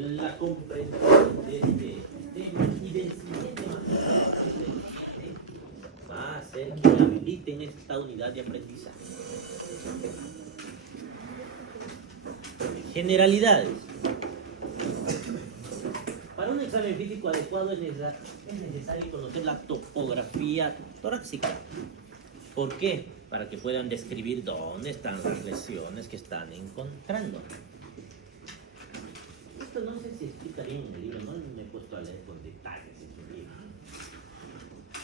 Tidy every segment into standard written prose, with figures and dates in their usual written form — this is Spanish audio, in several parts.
la comprensión de este tema y del siguiente material va a hacer que habiliten esta unidad de aprendizaje. Generalidades. Para un examen físico adecuado es necesario conocer la topografía torácica. ¿Por qué? Para que puedan describir dónde están las lesiones que están encontrando. Esto no sé si explica bien en el libro, no me he puesto a leer con detalles en el libro.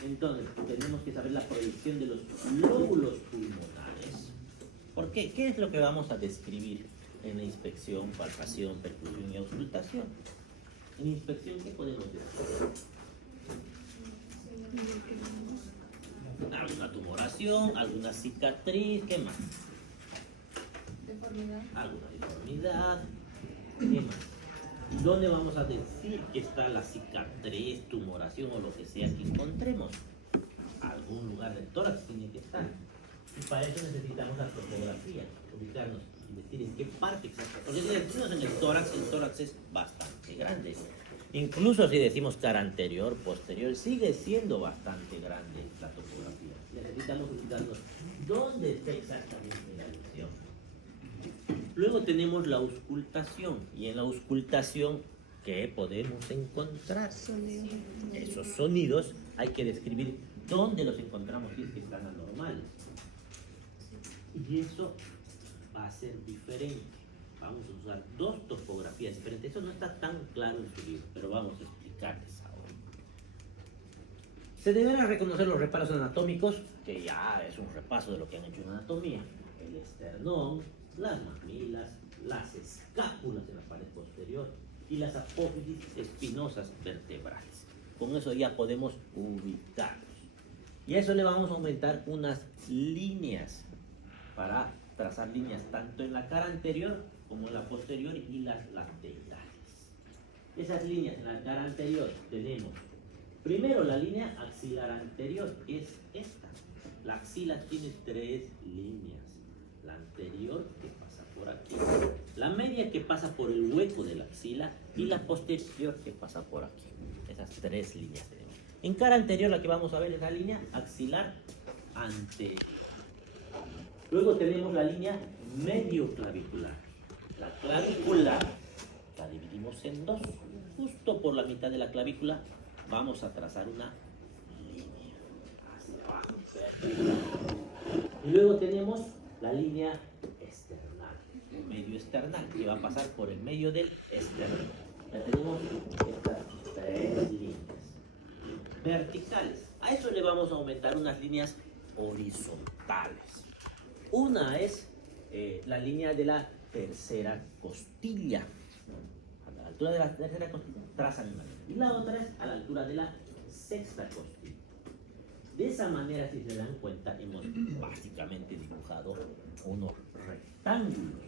Entonces, tenemos que saber la proyección de los lóbulos pulmonares. ¿Por qué? ¿Qué es lo que vamos a describir en la inspección, palpación, percusión y auscultación? En inspección, ¿qué podemos decir? Alguna tumoración, alguna cicatriz, ¿qué más? Deformidad. Alguna deformidad, ¿qué más? ¿Dónde vamos a decir que está la cicatriz, tumoración o lo que sea que encontremos? Algún lugar del tórax tiene que estar. Y para eso necesitamos la topografía, ubicarnos y decir en qué parte exacta. Porque si decimos en el tórax es bastante grande. Incluso si decimos cara anterior, posterior, sigue siendo bastante grande la topografía. Necesitamos ubicarnos dónde está exactamente la lesión. Luego tenemos la auscultación. Y en la auscultación, ¿qué podemos encontrar? Sonidos. Esos sonidos hay que describir dónde los encontramos si es que están anormales. Y eso va a ser diferente. Vamos a usar dos topografías diferentes. Eso no está tan claro en su libro, pero vamos a explicarles ahora. Se deberán reconocer los reparos anatómicos, que ya es un repaso de lo que han hecho en anatomía. El esternón, las mamilas, las escápulas en la pared posterior y las apófisis espinosas vertebrales. Con eso ya podemos ubicarlos. Y a eso le vamos a aumentar unas líneas para trazar líneas tanto en la cara anterior como en la posterior y las laterales. Esas líneas en la cara anterior tenemos primero la línea axilar anterior, es esta. La axila tiene tres líneas. La anterior que pasa por aquí, la media que pasa por el hueco de la axila y la posterior que pasa por aquí. Esas tres líneas tenemos. En cara anterior la que vamos a ver es la línea axilar anterior. Luego tenemos la línea medio clavicular. La clavícula la dividimos en dos. Justo por la mitad de la clavícula vamos a trazar una línea hacia abajo. Y luego tenemos la línea esternal, el medio esternal, que va a pasar por el medio del esternón. Ya tenemos estas tres líneas verticales. A eso le vamos a aumentar unas líneas horizontales. Una es la línea de la tercera costilla. A la altura de la tercera costilla trazan una línea. Y la otra es a la altura de la sexta costilla. De esa manera, si se dan cuenta, hemos básicamente dibujado unos rectángulos.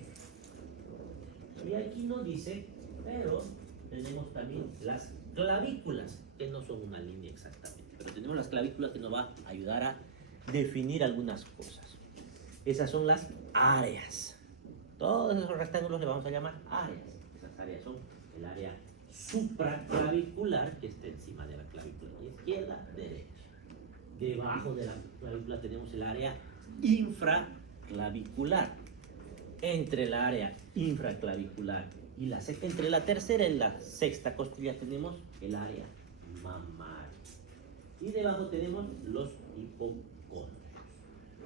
Y aquí no dice, pero tenemos también las clavículas, que no son una línea exactamente, pero tenemos las clavículas que nos va a ayudar a definir algunas cosas. Esas son las áreas. Todos esos rectángulos le vamos a llamar áreas. Esas áreas son el área supraclavicular, que está encima de la clavícula izquierda, derecha. Debajo de la clavícula tenemos el área infraclavicular. Entre el área infraclavicular y la sexta, entre la tercera y la sexta costilla tenemos el área mamaria. Y debajo tenemos los hipocondrios.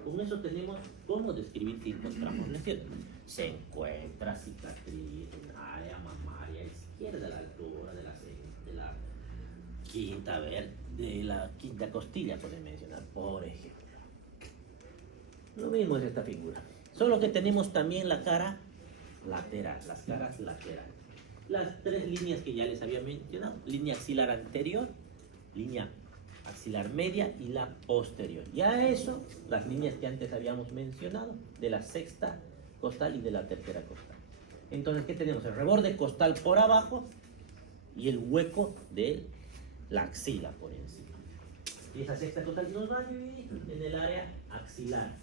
Con eso tenemos cómo describir si encontramos lesiones. Se encuentra cicatriz en el área mamaria izquierda a la altura de la quinta, de la quinta costilla, pueden mencionar, por ejemplo. Lo mismo es esta figura. Solo que tenemos también la cara lateral, las caras laterales. Las tres líneas que ya les había mencionado: línea axilar anterior, línea axilar media y la posterior. Y a eso, las líneas que antes habíamos mencionado, de la sexta costal y de la tercera costal. Entonces, ¿qué tenemos? El reborde costal por abajo y el hueco de la axila por encima. Y esa sexta costal nos va a dividir en el área axilar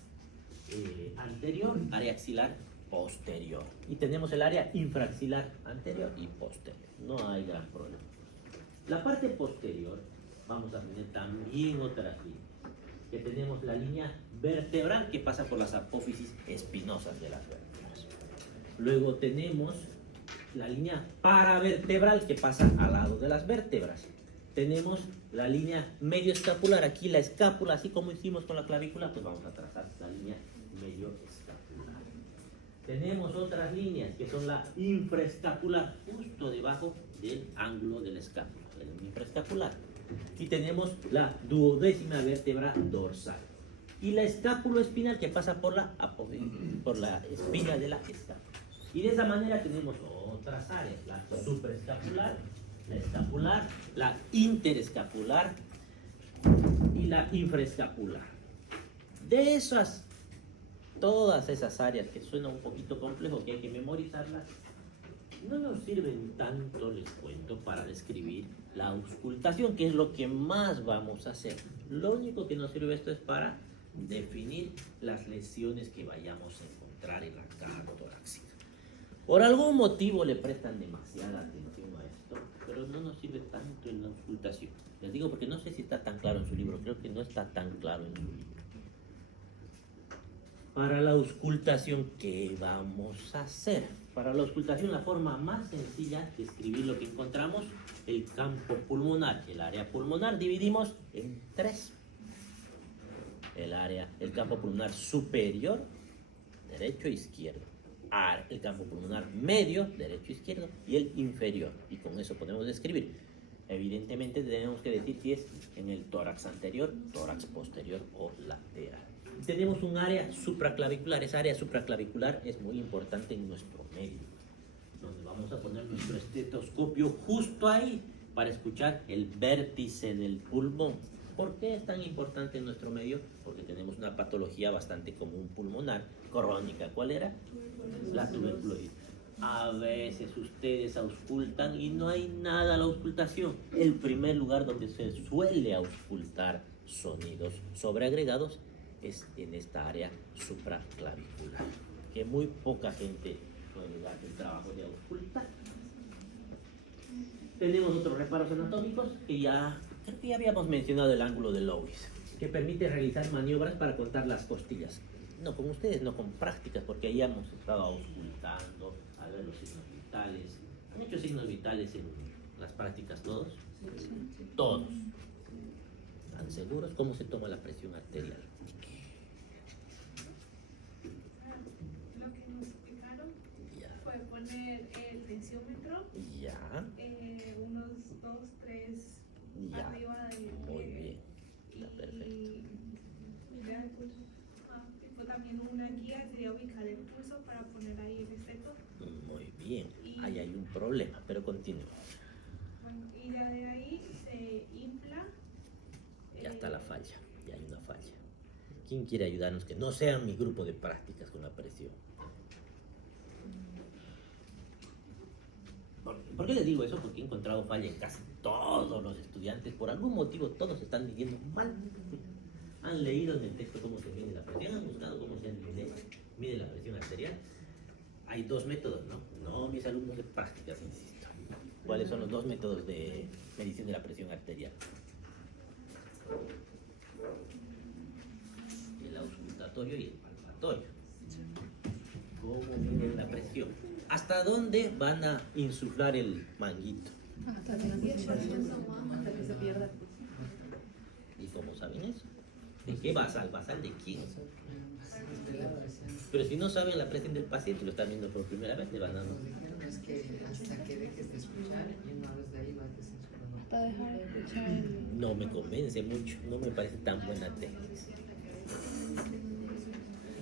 anterior, área axilar posterior. Y tenemos el área infraxilar anterior y posterior. No hay gran problema. La parte posterior, vamos a tener también otras líneas. Que tenemos la línea vertebral que pasa por las apófisis espinosas de las vértebras. Luego tenemos la línea paravertebral que pasa al lado de las vértebras. Tenemos la línea medio escapular, aquí la escápula, así como hicimos con la clavícula, pues vamos a trazar la línea medio escapular. Tenemos otras líneas que son la infraescapular, justo debajo del ángulo de la escápula, el infraescapular. Y tenemos la duodécima vértebra dorsal. Y la escápulo-espinal que pasa por la espina de la escápula. Y de esa manera tenemos otras áreas, la supraescapular, la escapular, la interescapular y la infraescapular. De esas, todas esas áreas que suenan un poquito complejo, que hay que memorizarlas, no nos sirven tanto, les cuento, para describir la auscultación, que es lo que más vamos a hacer. Lo único que nos sirve esto es para definir las lesiones que vayamos a encontrar en la caja torácica. Por algún motivo le prestan demasiada atención a esto, pero no nos sirve tanto en la auscultación. Les digo porque no sé si está tan claro en su libro, creo que no está tan claro en su libro. Para la auscultación, ¿qué vamos a hacer? Para la auscultación, la forma más sencilla de escribir lo que encontramos, el campo pulmonar. El área pulmonar dividimos en tres. El campo pulmonar superior, derecho e izquierdo. El campo pulmonar medio, derecho e izquierdo, y el inferior. Y con eso podemos describir. Evidentemente tenemos que decir si es en el tórax anterior, tórax posterior o lateral. Tenemos un área supraclavicular. Esa área supraclavicular es muy importante en nuestro medio, donde vamos a poner nuestro estetoscopio justo ahí para escuchar el vértice del pulmón. ¿Por qué es tan importante en nuestro medio? Porque tenemos una patología bastante común pulmonar, crónica. ¿Cuál era? La tuberculosis. A veces ustedes auscultan y no hay nada a la auscultación. El primer lugar donde se suele auscultar sonidos sobreagregados es en esta área supraclavicular, que muy poca gente puede dar el trabajo de auscultar. Tenemos otros reparos anatómicos que creo que ya habíamos mencionado, el ángulo de Lewis, que permite realizar maniobras para cortar las costillas. No con ustedes, no con prácticas, porque ahí hemos estado auscultando, a ver los signos vitales. ¿Han hecho signos vitales en las prácticas todos? Sí. Todos. ¿Están seguros? ¿Cómo se toma la presión arterial? Lo que nos explicaron fue poner el tensiómetro, unos 2, 3 arriba del muy bien, está perfecto. Y mirar el pulso. Y fue también una guía, sería ubicar el pulso para poner ahí el esteto. Muy bien, ahí hay un problema, pero continúa. Bueno, y ya de ahí se infla. Ya está la falla, ya hay una falla. ¿Quién quiere ayudarnos? Que no sea mi grupo de prácticas con la presión. ¿Por qué les digo eso? Porque he encontrado falla en casi todos los estudiantes. Por algún motivo todos están midiendo mal. Han leído en el texto cómo se mide la presión, han buscado cómo se mide la presión arterial. Hay dos métodos, ¿no? No, mis alumnos de prácticas, insisto. ¿Cuáles son los dos métodos de medición de la presión arterial? El auscultatorio y el palpatorio. ¿Cómo miden la presión? ¿Hasta dónde van a insuflar el manguito? Hasta que se pierda. ¿Y cómo saben eso? ¿De qué basal? ¿Basal de quién? Pero si no saben la presión del paciente, lo están viendo por primera vez, le van a... Es que hasta que dejes de escuchar y una vez de ahí va a desenchufar. Hasta dejar de escuchar. No me convence mucho, no me parece tan buena técnica.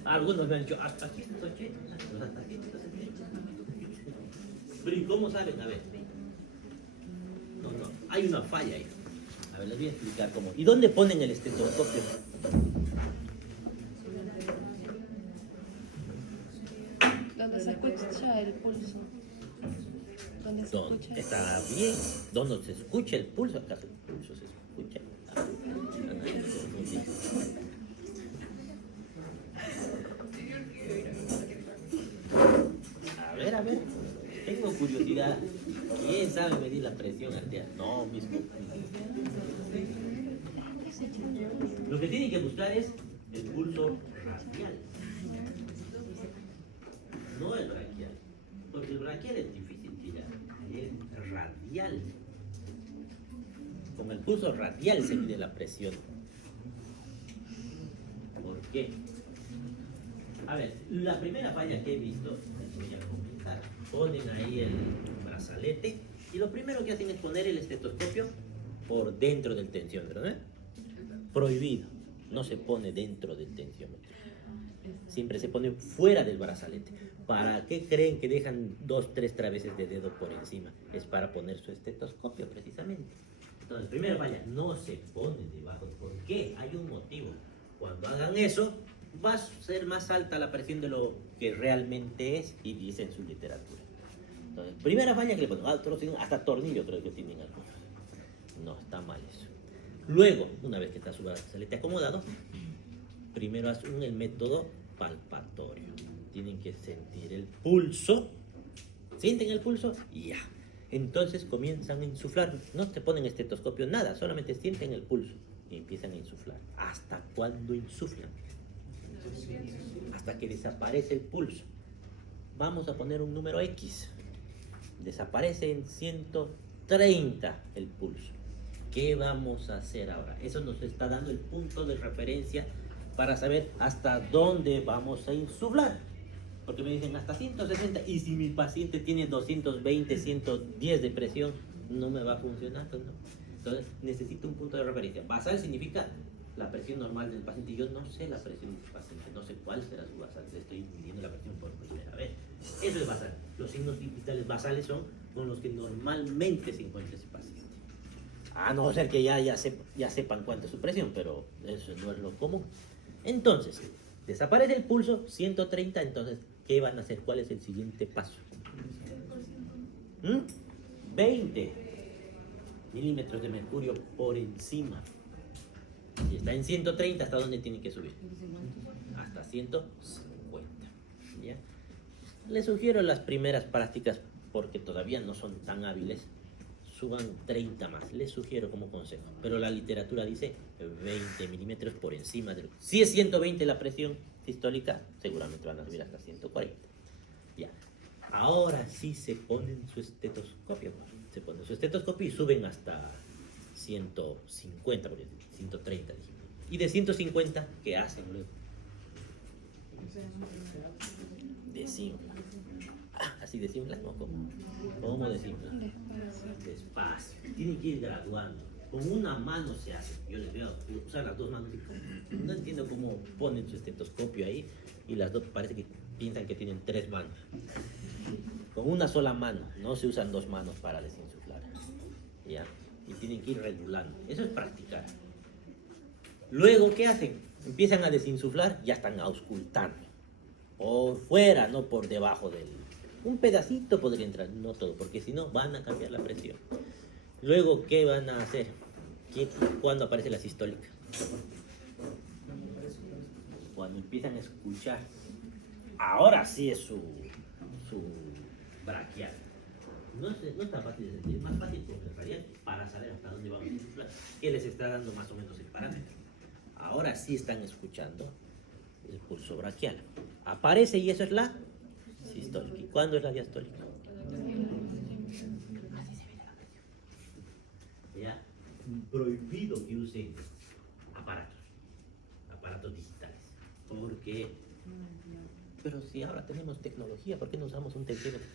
Algunos me han dicho, hasta 180, hasta 170. Pero ¿y cómo saben? A ver. No, hay una falla ahí. A ver, les voy a explicar cómo. ¿Y dónde ponen el estetoscopio? Donde se escucha el pulso. Donde se escucha. Está bien. ¿Dónde se escucha el pulso? ¿Acaso el pulso se escucha? Muy bien. curiosidad. ¿Quién sabe medir la presión arterial? No, mismo. Lo que tienen que buscar es el pulso radial, no el braquial, porque el braquial es difícil tirar, es radial. Con el pulso radial se mide la presión. ¿Por qué? A ver, la primera falla que he visto, les voy a comentar. Ponen ahí el brazalete y lo primero que hacen es poner el estetoscopio por dentro del tensiómetro, ¿no? Prohibido, no se pone dentro del tensiómetro. Siempre se pone fuera del brazalete. ¿Para qué creen que dejan 2, 3 traveses de dedo por encima? Es para poner su estetoscopio precisamente. Entonces, primera falla, no se pone debajo. ¿Por qué? Hay un motivo. Cuando hagan eso, va a ser más alta la presión de lo que realmente es, y dice en su literatura. Entonces, primera falla que le ponen, hasta tornillo creo que tienen algunos. No, está mal eso. Luego, una vez que está su brazalete acomodado, primero hacen el método palpatorio. Tienen que sentir el pulso. ¿Sienten el pulso? Ya. Entonces comienzan a insuflar. No se ponen estetoscopio, nada. Solamente sienten el pulso y empiezan a insuflar. ¿Hasta cuándo insuflan? Hasta que desaparece el pulso. Vamos a poner un número X. Desaparece en 130 el pulso. ¿Qué vamos a hacer ahora? Eso nos está dando el punto de referencia para saber hasta dónde vamos a insuflar. Porque me dicen hasta 160, y si mi paciente tiene 220, 110 de presión, no me va a funcionar, ¿no? Entonces necesito un punto de referencia. Basal significa la presión normal del paciente. Yo no sé la presión del paciente, no sé cuál será su basal. Estoy midiendo la presión por primera vez. Eso es basal. Los signos vitales basales son con los que normalmente se encuentra ese paciente. A no ser que ya sepan cuánto es su presión, pero eso no es lo común. Entonces, desaparece el pulso, 130, entonces, ¿qué van a hacer? ¿Cuál es el siguiente paso? 20 milímetros de mercurio por encima. Si está en 130, ¿hasta dónde tiene que subir? Hasta 150. ¿Ya? Les sugiero las primeras prácticas, porque todavía no son tan hábiles, suban 30 más. Les sugiero como consejo. Pero la literatura dice 20 milímetros por encima de lo... Si es 120 la presión sistólica, seguramente van a subir hasta 140. Ya. Ahora sí se ponen su estetoscopio. Se ponen su estetoscopio y suben hasta 150, 130. Y de 150, ¿qué hacen luego? Desinflan. Así desinflan, ¿no? ¿Cómo desinflan? Despacio. Tienen que ir graduando. Con una mano se hace. Yo les veo usar las dos manos. No entiendo cómo ponen su estetoscopio ahí y las dos parece que piensan que tienen 3 manos. Con una sola mano. No se usan 2 manos para desinsuflar. ¿Ya? Y tienen que ir regulando. Eso es practicar. Luego, ¿qué hacen? Empiezan a desinsuflar, ya están auscultando. Por fuera, no por debajo del... Un pedacito podría entrar, no todo, porque si no van a cambiar la presión. Luego, ¿qué van a hacer? ¿Cuándo aparece la sistólica? Cuando empiezan a escuchar. Ahora sí es su braquial. No es tan fácil de sentir, es más fácil con el radial para saber hasta dónde vamos a insuflar, que les está dando más o menos el parámetro. Ahora sí están escuchando el pulso braquial. Aparece y eso es la sistólica. ¿Y cuándo es la diastólica? Así se ve la presión. Ya, prohibido que usen aparatos digitales. Porque, pero si ahora tenemos tecnología, ¿por qué no usamos un tensiómetro?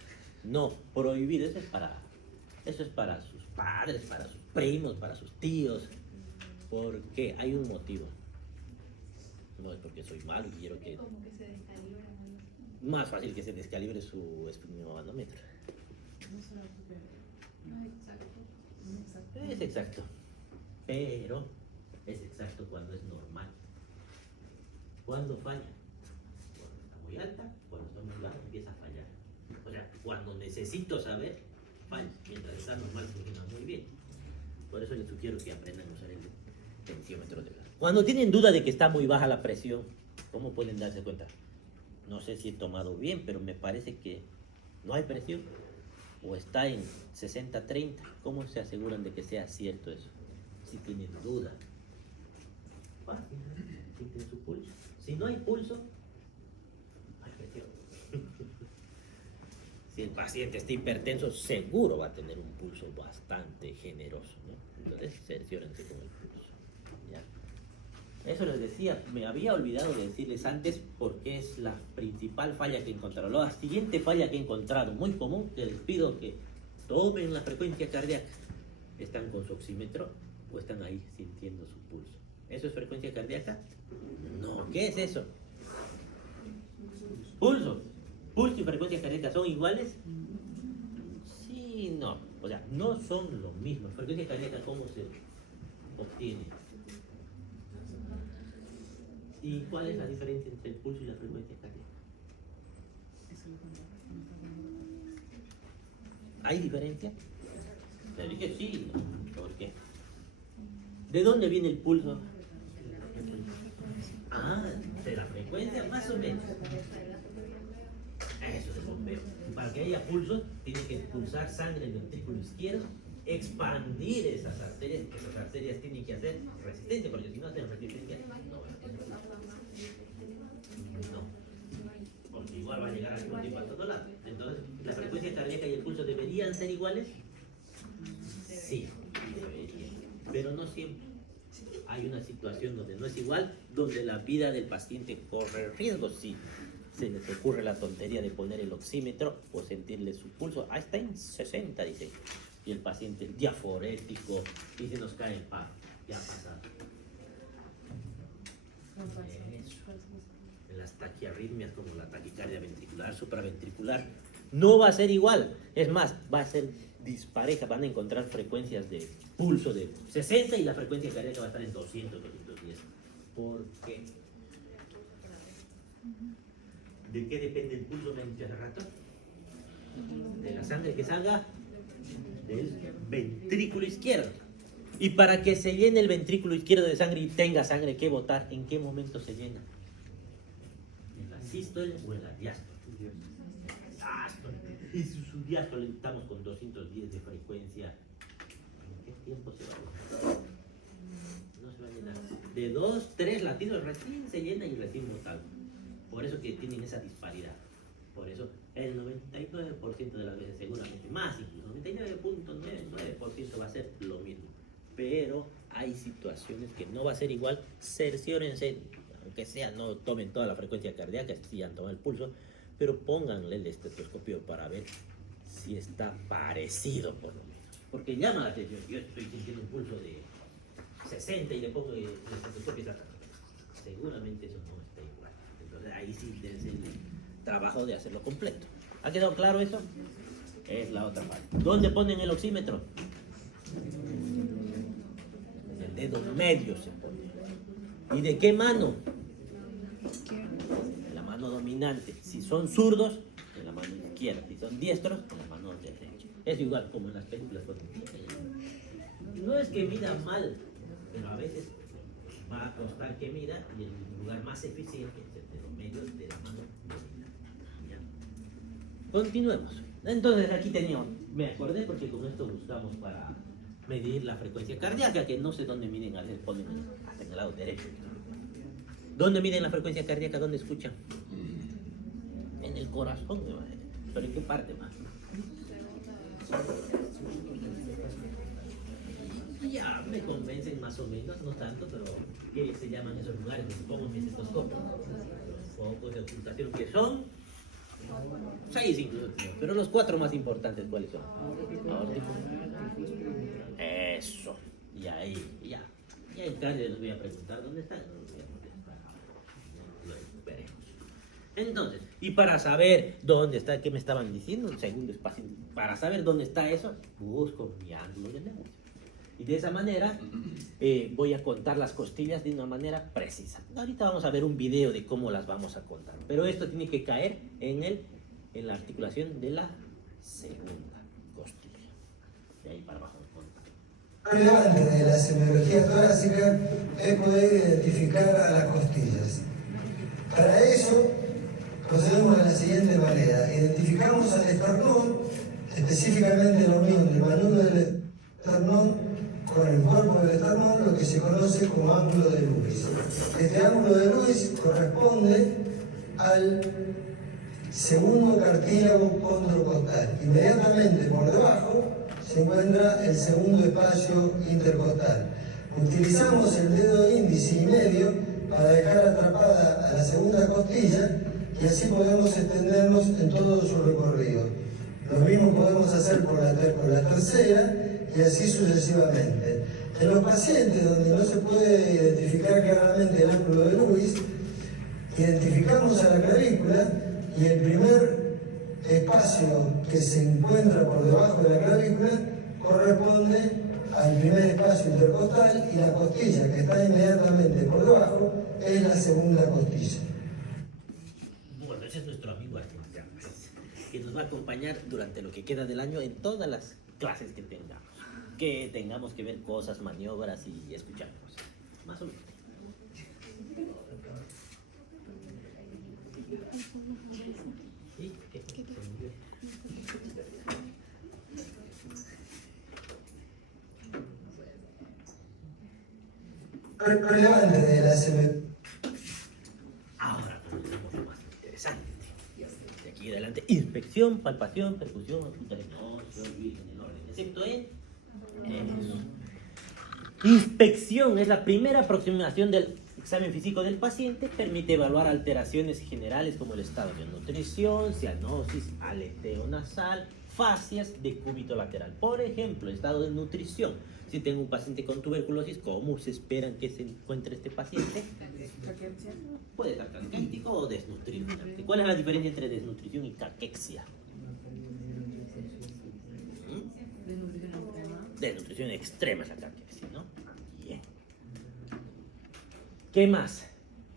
No, prohibido. Eso es para sus padres, para sus primos, para sus tíos. Porque hay un motivo. No es porque soy malo y quiero que... Como que se descalibra. Más fácil que se descalibre su esfigmomanómetro. No es exacto. Es exacto. Pero es exacto cuando es normal. ¿Cuándo falla? Cuando está muy alta, cuando está muy baja empieza a fallar. O sea, cuando necesito saber, falla. Mientras está normal funciona muy bien. Por eso les sugiero que aprendan a usar el tensiómetro de verdad. Cuando tienen duda de que está muy baja la presión, ¿cómo pueden darse cuenta? No sé si he tomado bien, pero me parece que no hay presión. o está en 60-30, ¿cómo se aseguran de que sea cierto eso? Si tienen duda. Fácil, sienten su pulso. Si no hay pulso, hay presión. Si el paciente está hipertenso, seguro va a tener un pulso bastante generoso, ¿no? Entonces, cerciórense con el pulso. ¿Ya? Eso les decía, me había olvidado de decirles antes porque es la principal falla que he encontrado. La siguiente falla que he encontrado, muy común, que les pido que tomen la frecuencia cardíaca. ¿Están con su oxímetro o están ahí sintiendo su pulso? ¿Eso es frecuencia cardíaca? No, ¿qué es eso? Pulso. ¿Pulso y frecuencia cardíaca son iguales? Sí, no. O sea, no son lo mismo. Frecuencia cardíaca, ¿cómo se obtiene? ¿Y cuál es la diferencia entre el pulso y la frecuencia cardíaca? ¿Hay diferencia? Le dije sí, ¿no? ¿Por qué? ¿De dónde viene el pulso? Ah, de la frecuencia, más o menos. Eso es el bombeo. Para que haya pulso, tiene que pulsar sangre en el ventrículo izquierdo, expandir esas arterias tienen que hacer resistencia, porque si no hacen resistencia, no, porque igual va a llegar al tiempo a todo lado. Entonces, ¿la frecuencia cardíaca y el pulso deberían ser iguales? Sí, deberían, pero no siempre. Hay una situación donde no es igual, donde la vida del paciente corre riesgo, sí. Se les ocurre la tontería de poner el oxímetro o sentirle su pulso. Ahí está en 60, dice. Y el paciente es diaforético y se nos cae el paro. Ya ha pasado. Eso. En las taquiarritmias como la taquicardia ventricular, supraventricular, no va a ser igual. Es más, va a ser dispareja. Van a encontrar frecuencias de pulso de 60 y la frecuencia cardíaca va a estar en 200, 210. ¿Por qué? ¿De qué depende el pulso? Me han dicho hace rato. De la sangre que salga del ventrículo izquierdo. Y para que se llene el ventrículo izquierdo de sangre y tenga sangre que botar, ¿en qué momento se llena? ¿En la sístole o en la diástole? Diástole. Y si su diástole estamos con 210 de frecuencia, ¿en qué tiempo se va a llenar? No se va a llenar. De 2, 3 latidos recién se llena y recién botado. Por eso que tienen esa disparidad. Por eso el 99% de las veces, seguramente más, incluso 99.99% va a ser lo mismo. Pero hay situaciones que no va a ser igual. Cerciórense, aunque sea, no tomen toda la frecuencia cardíaca, si han tomado el pulso, pero pónganle el estetoscopio para ver si está parecido por lo menos. Porque llama la atención. Yo estoy sintiendo un pulso de 60 y le pongo el estetoscopio y está. Seguramente eso no está igual. Entonces ahí sí es el trabajo de hacerlo completo. ¿Ha quedado claro eso? Es la otra parte. ¿Dónde ponen el oxímetro? En el dedo medio se pone. ¿Y de qué mano? En la mano dominante. Si son zurdos, en la mano izquierda. Si son diestros, en la mano derecha. Es igual como en las películas. No es que mida mal, pero a veces va a costar que mida y el lugar más eficiente es el dedo medio de la mano dominante. ¿Ya? Continuemos. Entonces aquí teníamos, me acordé porque con esto buscamos para medir la frecuencia cardíaca, que no sé dónde miden, a veces ponen hasta en el lado derecho. ¿Dónde miden la frecuencia cardíaca? ¿Dónde escuchan? En el corazón, pero ¿en qué parte más? Ya me convencen más o menos, no tanto, pero ¿qué se llaman esos lugares donde pongo mi estetoscopio? Los focos de ocultación, que son 6 incluso, pero los 4 más importantes, ¿cuáles son? Aórtico. Eso. Y ahí, ya en calle les voy a preguntar dónde están. Lo veremos. Entonces, y para saber dónde está, ¿qué me estaban diciendo? Un segundo espacio. Para saber dónde está eso, busco mi ángulo de negocio. Y de esa manera voy a contar las costillas de una manera precisa. Ahorita vamos a ver un video de cómo las vamos a contar. Pero esto tiene que caer en la articulación de la segunda costilla. De ahí para abajo. Relevante de la semiología torácica es poder identificar a las costillas. Para eso procedemos de la siguiente manera. Identificamos al esternón específicamente la unión del manubrio del esternón con el cuerpo del esternón, lo que se conoce como ángulo de Lewis. Este ángulo de Lewis corresponde al segundo cartílago condrocostal. Inmediatamente por debajo se encuentra el segundo espacio intercostal. Utilizamos el dedo índice y medio para dejar atrapada a la segunda costilla y así podemos extendernos en todo su recorrido. Lo mismo podemos hacer por la tercera y así sucesivamente. En los pacientes donde no se puede identificar claramente el ángulo de Lewis, identificamos a la clavícula y el primer espacio que se encuentra por debajo de la clavícula corresponde al primer espacio intercostal y la costilla que está inmediatamente por debajo es la segunda costilla. Bueno, ese es nuestro amigo Arturo Llamas, que nos va a acompañar durante lo que queda del año en todas las clases que tengamos que ver cosas, maniobras y escuchar cosas. Más o menos. ¿Sí? ¿Qué? Relevante de la CB. Ahora tenemos lo más interesante. De aquí en adelante, inspección, palpación, percusión, no se olviden el orden, excepto en eso. Inspección es la primera aproximación del examen físico del paciente, permite evaluar alteraciones generales como el estado de nutrición, cianosis, aleteo nasal, fascias, decúbito lateral. Por ejemplo, estado de nutrición. Si tengo un paciente con tuberculosis, ¿cómo se esperan que se encuentre este paciente? Puede estar caquético o desnutrido. ¿Cuál es la diferencia entre desnutrición y caquexia? Desnutrición extrema es la caquexia, ¿no? Bien. ¿Qué más?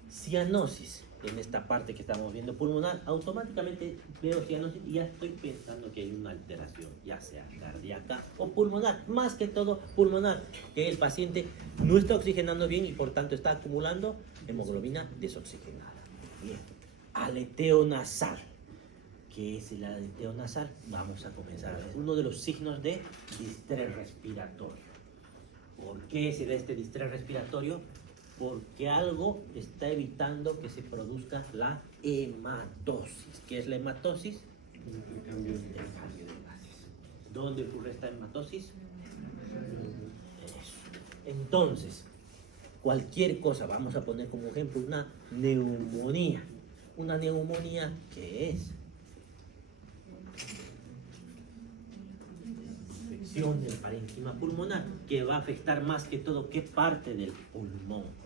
Cianosis. En esta parte que estamos viendo pulmonar, automáticamente veo cianosis y ya estoy pensando que hay una alteración, ya sea cardíaca o pulmonar, más que todo pulmonar, que el paciente no está oxigenando bien y por tanto está acumulando hemoglobina desoxigenada. Bien. Aleteo nasal. ¿Qué es el aleteo nasal? Vamos a comenzar a ver. Uno de los signos de distrés respiratorio. ¿Por qué se da este distrés respiratorio? Porque algo está evitando que se produzca la hematosis. ¿Qué es la hematosis? Intercambio de gases. ¿Dónde ocurre esta hematosis? Eso. Entonces, cualquier cosa, vamos a poner como ejemplo una neumonía. ¿Una neumonía qué es? Infección del parénquima pulmonar, que va a afectar más que todo qué parte del pulmón.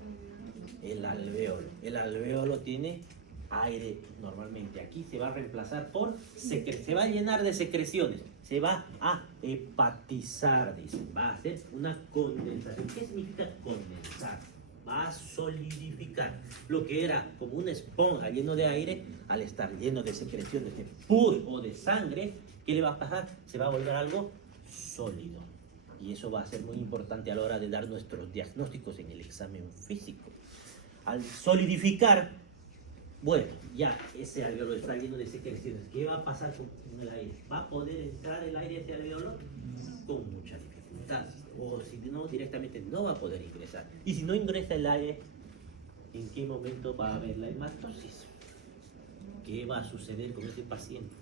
El alvéolo. El alvéolo tiene aire normalmente. Aquí se va a reemplazar por se va a llenar de secreciones. Se va a hepatizar, dice. Va a hacer una condensación. ¿Qué significa condensar? Va a solidificar. Lo que era como una esponja lleno de aire, al estar lleno de secreciones de pus o de sangre, ¿qué le va a pasar? Se va a volver algo sólido. Y eso va a ser muy importante a la hora de dar nuestros diagnósticos en el examen físico. Al solidificar, bueno, ya ese alvéolo está lleno de secreciones. ¿Qué va a pasar con el aire? ¿Va a poder entrar el aire a ese alvéolo? Con mucha dificultad. O si no, directamente no va a poder ingresar. Y si no ingresa el aire, ¿en qué momento va a haber la hematosis? ¿Qué va a suceder con ese paciente?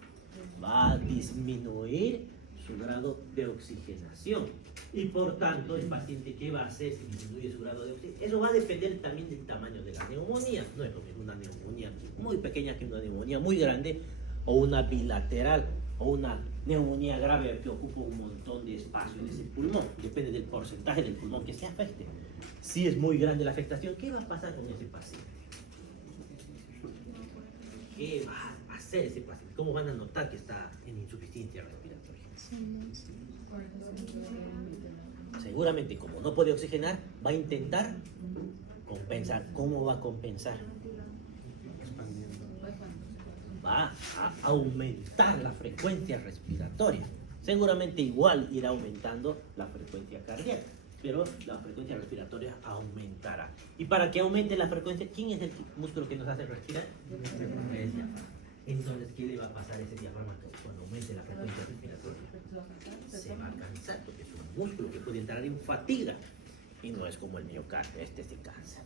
Va a disminuir su grado de oxigenación. Y por tanto, el paciente, ¿qué va a hacer si disminuye su grado de oxigenación? Eso va a depender también del tamaño de la neumonía. No es lo mismo una neumonía muy pequeña que una neumonía muy grande, o una bilateral, o una neumonía grave que ocupa un montón de espacio en ese pulmón. Depende del porcentaje del pulmón que se afecte. Si es muy grande la afectación, ¿qué va a pasar con ese paciente? ¿Qué va a hacer ese paciente? ¿Cómo van a notar que está en insuficiencia respiratoria? Seguramente, como no puede oxigenar, va a intentar compensar. ¿Cómo va a compensar? Va a aumentar la frecuencia respiratoria. Seguramente igual irá aumentando la frecuencia cardíaca, pero la frecuencia respiratoria aumentará. Y para que aumente la frecuencia, ¿quién es el músculo que nos hace respirar? Entonces, ¿qué le va a pasar a ese diafragma cuando aumente la frecuencia respiratoria? Se va a cansar porque es un músculo que puede entrar en fatiga y no es como el miocardio, este se cansa.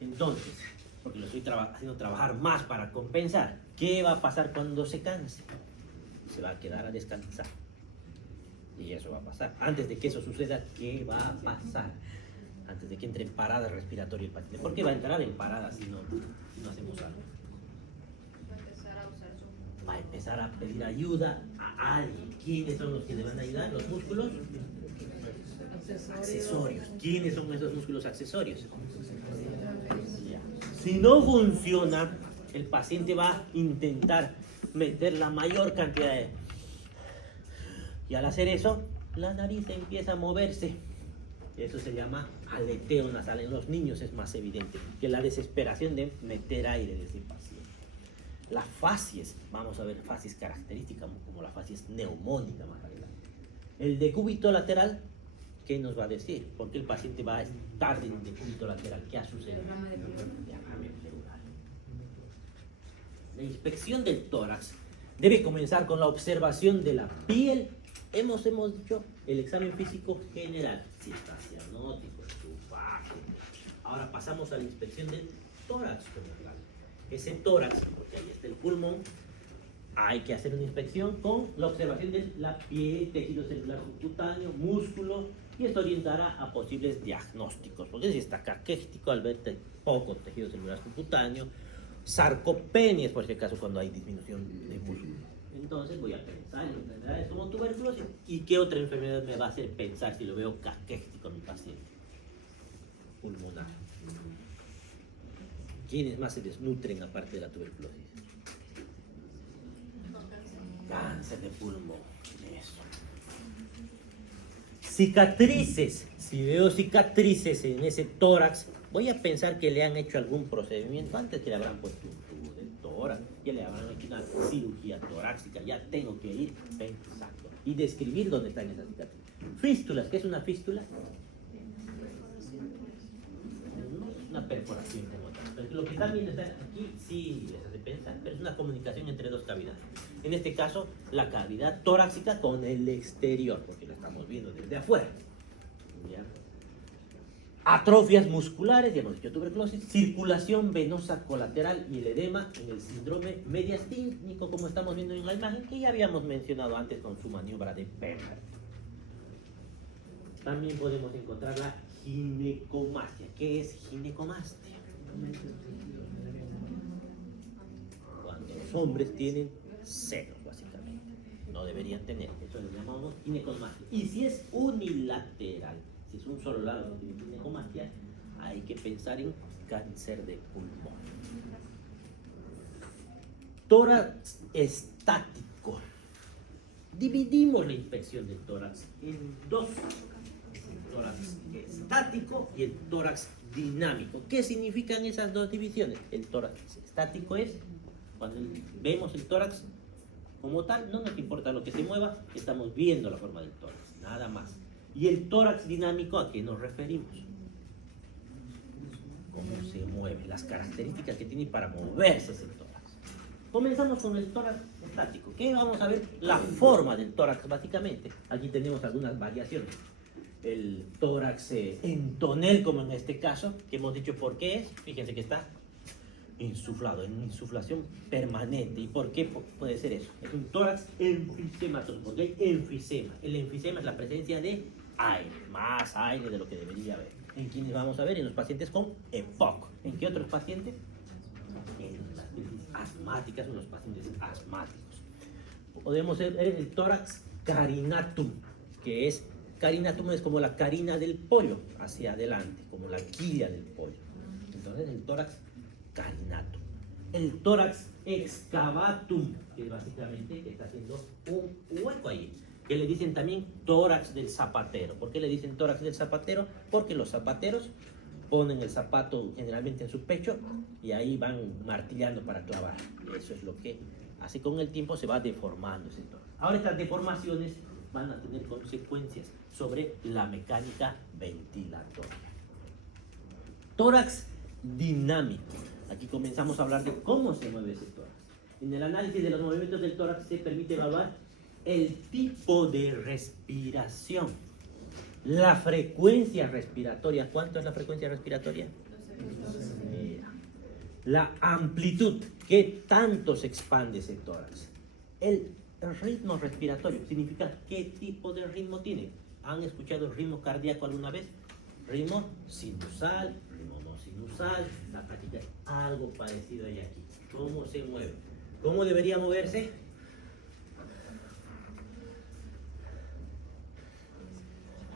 Entonces, porque lo estoy haciendo trabajar más para compensar, ¿qué va a pasar cuando se canse? Se va a quedar a descansar. Y eso va a pasar. Antes de que eso suceda, ¿qué va a pasar? Antes de que entre en parada respiratoria el paciente. ¿Por qué va a entrar en parada si no hacemos algo? Va a empezar a pedir ayuda a alguien. ¿Quiénes son los que le van a ayudar? Los músculos accesorios. ¿Quiénes son esos músculos accesorios? Si no funciona, el paciente va a intentar meter la mayor cantidad de... Y al hacer eso, la nariz empieza a moverse. Eso se llama aleteo nasal. En los niños es más evidente que la desesperación de meter aire desde el paciente. Las facies, vamos a ver facies características como la facies neumónica más adelante. El decúbito lateral, ¿qué nos va a decir? Porque el paciente va a estar en decúbito lateral. ¿Qué ha sucedido? Derrame pleural. La inspección del tórax debe comenzar con la observación de la piel. Hemos dicho el examen físico general, si está cianótico, estufaje. Ahora pasamos a la inspección del tórax general. Ese tórax, porque ahí está el pulmón, hay que hacer una inspección con la observación de la piel, tejido celular subcutáneo, músculo, y esto orientará a posibles diagnósticos, porque si está caquético al ver poco tejido celular subcutáneo, sarcopenia es por si acaso cuando hay disminución de músculo. Entonces voy a pensar en enfermedades como tuberculosis. ¿Y qué otra enfermedad me va a hacer pensar si lo veo caquético en mi paciente? Pulmonar. ¿Quiénes más se desnutren aparte de la tuberculosis? Cáncer de pulmón. Eso. Cicatrices. Si veo cicatrices en ese tórax, voy a pensar que le han hecho algún procedimiento antes, que le habrán puesto un tubo del tórax, que le habrán hecho una cirugía torácica. Ya tengo que ir pensando y describir dónde están esas cicatrices. Fístulas. ¿Qué es una fístula? Una perforación como tal. Pero lo que está viendo está aquí sí les hace pensar, pero es una comunicación entre dos cavidades. En este caso, la cavidad torácica con el exterior, porque lo estamos viendo desde afuera. ¿Ya? Atrofias musculares, ya hemos dicho tuberculosis, circulación venosa colateral y el edema en el síndrome mediastínico, como estamos viendo en la imagen, que ya habíamos mencionado antes con su maniobra de Perner. También podemos encontrar la ginecomastia. ¿Qué es ginecomastia? Cuando los hombres tienen senos, básicamente. No deberían tener. Eso le llamamos ginecomastia. Y si es unilateral, si es un solo lado que tiene ginecomastia, hay que pensar en cáncer de pulmón. Tórax estático. Dividimos la inspección del tórax en dos. El tórax estático y el tórax dinámico. ¿Qué significan esas dos divisiones? El tórax estático es cuando vemos el tórax como tal, no nos importa lo que se mueva, estamos viendo la forma del tórax, nada más. Y el tórax dinámico, ¿a qué nos referimos? Cómo se mueve, las características que tiene para moverse ese tórax. Comenzamos con el tórax estático. ¿Qué vamos a ver? La forma del tórax, básicamente. Aquí tenemos algunas variaciones. El tórax en tonel, como en este caso, que hemos dicho por qué es. Fíjense que está insuflado, en insuflación permanente. ¿Y por qué puede ser eso? Es un tórax enfisematóso, porque hay enfisema. El enfisema es la presencia de aire, más aire de lo que debería haber. ¿En quiénes vamos a ver? En los pacientes con EPOC. ¿En qué otros pacientes? En las crisis asmáticas, en los pacientes asmáticos. Podemos ver el tórax carinatum, que es, carinatum es como la carina del pollo, hacia adelante, como la quilla del pollo. Entonces el tórax carinatum. El tórax excavatum, que básicamente está haciendo un hueco ahí, que le dicen también tórax del zapatero. ¿Por qué le dicen tórax del zapatero? Porque los zapateros ponen el zapato generalmente en su pecho y ahí van martillando para clavar. Eso es lo que hace, con el tiempo se va deformando ese tórax. Ahora estas deformaciones van a tener consecuencias sobre la mecánica ventilatoria. Tórax dinámico. Aquí comenzamos a hablar de cómo se mueve ese tórax. En el análisis de los movimientos del tórax se permite evaluar el tipo de respiración, la frecuencia respiratoria. ¿Cuánto es la frecuencia respiratoria? Mira. La amplitud, ¿qué tanto se expande ese tórax? El ritmo respiratorio significa qué tipo de ritmo tiene. ¿Han escuchado el ritmo cardíaco alguna vez? Ritmo sinusal, ritmo no sinusal, la práctica es algo parecido hay aquí. ¿Cómo se mueve? ¿Cómo debería moverse?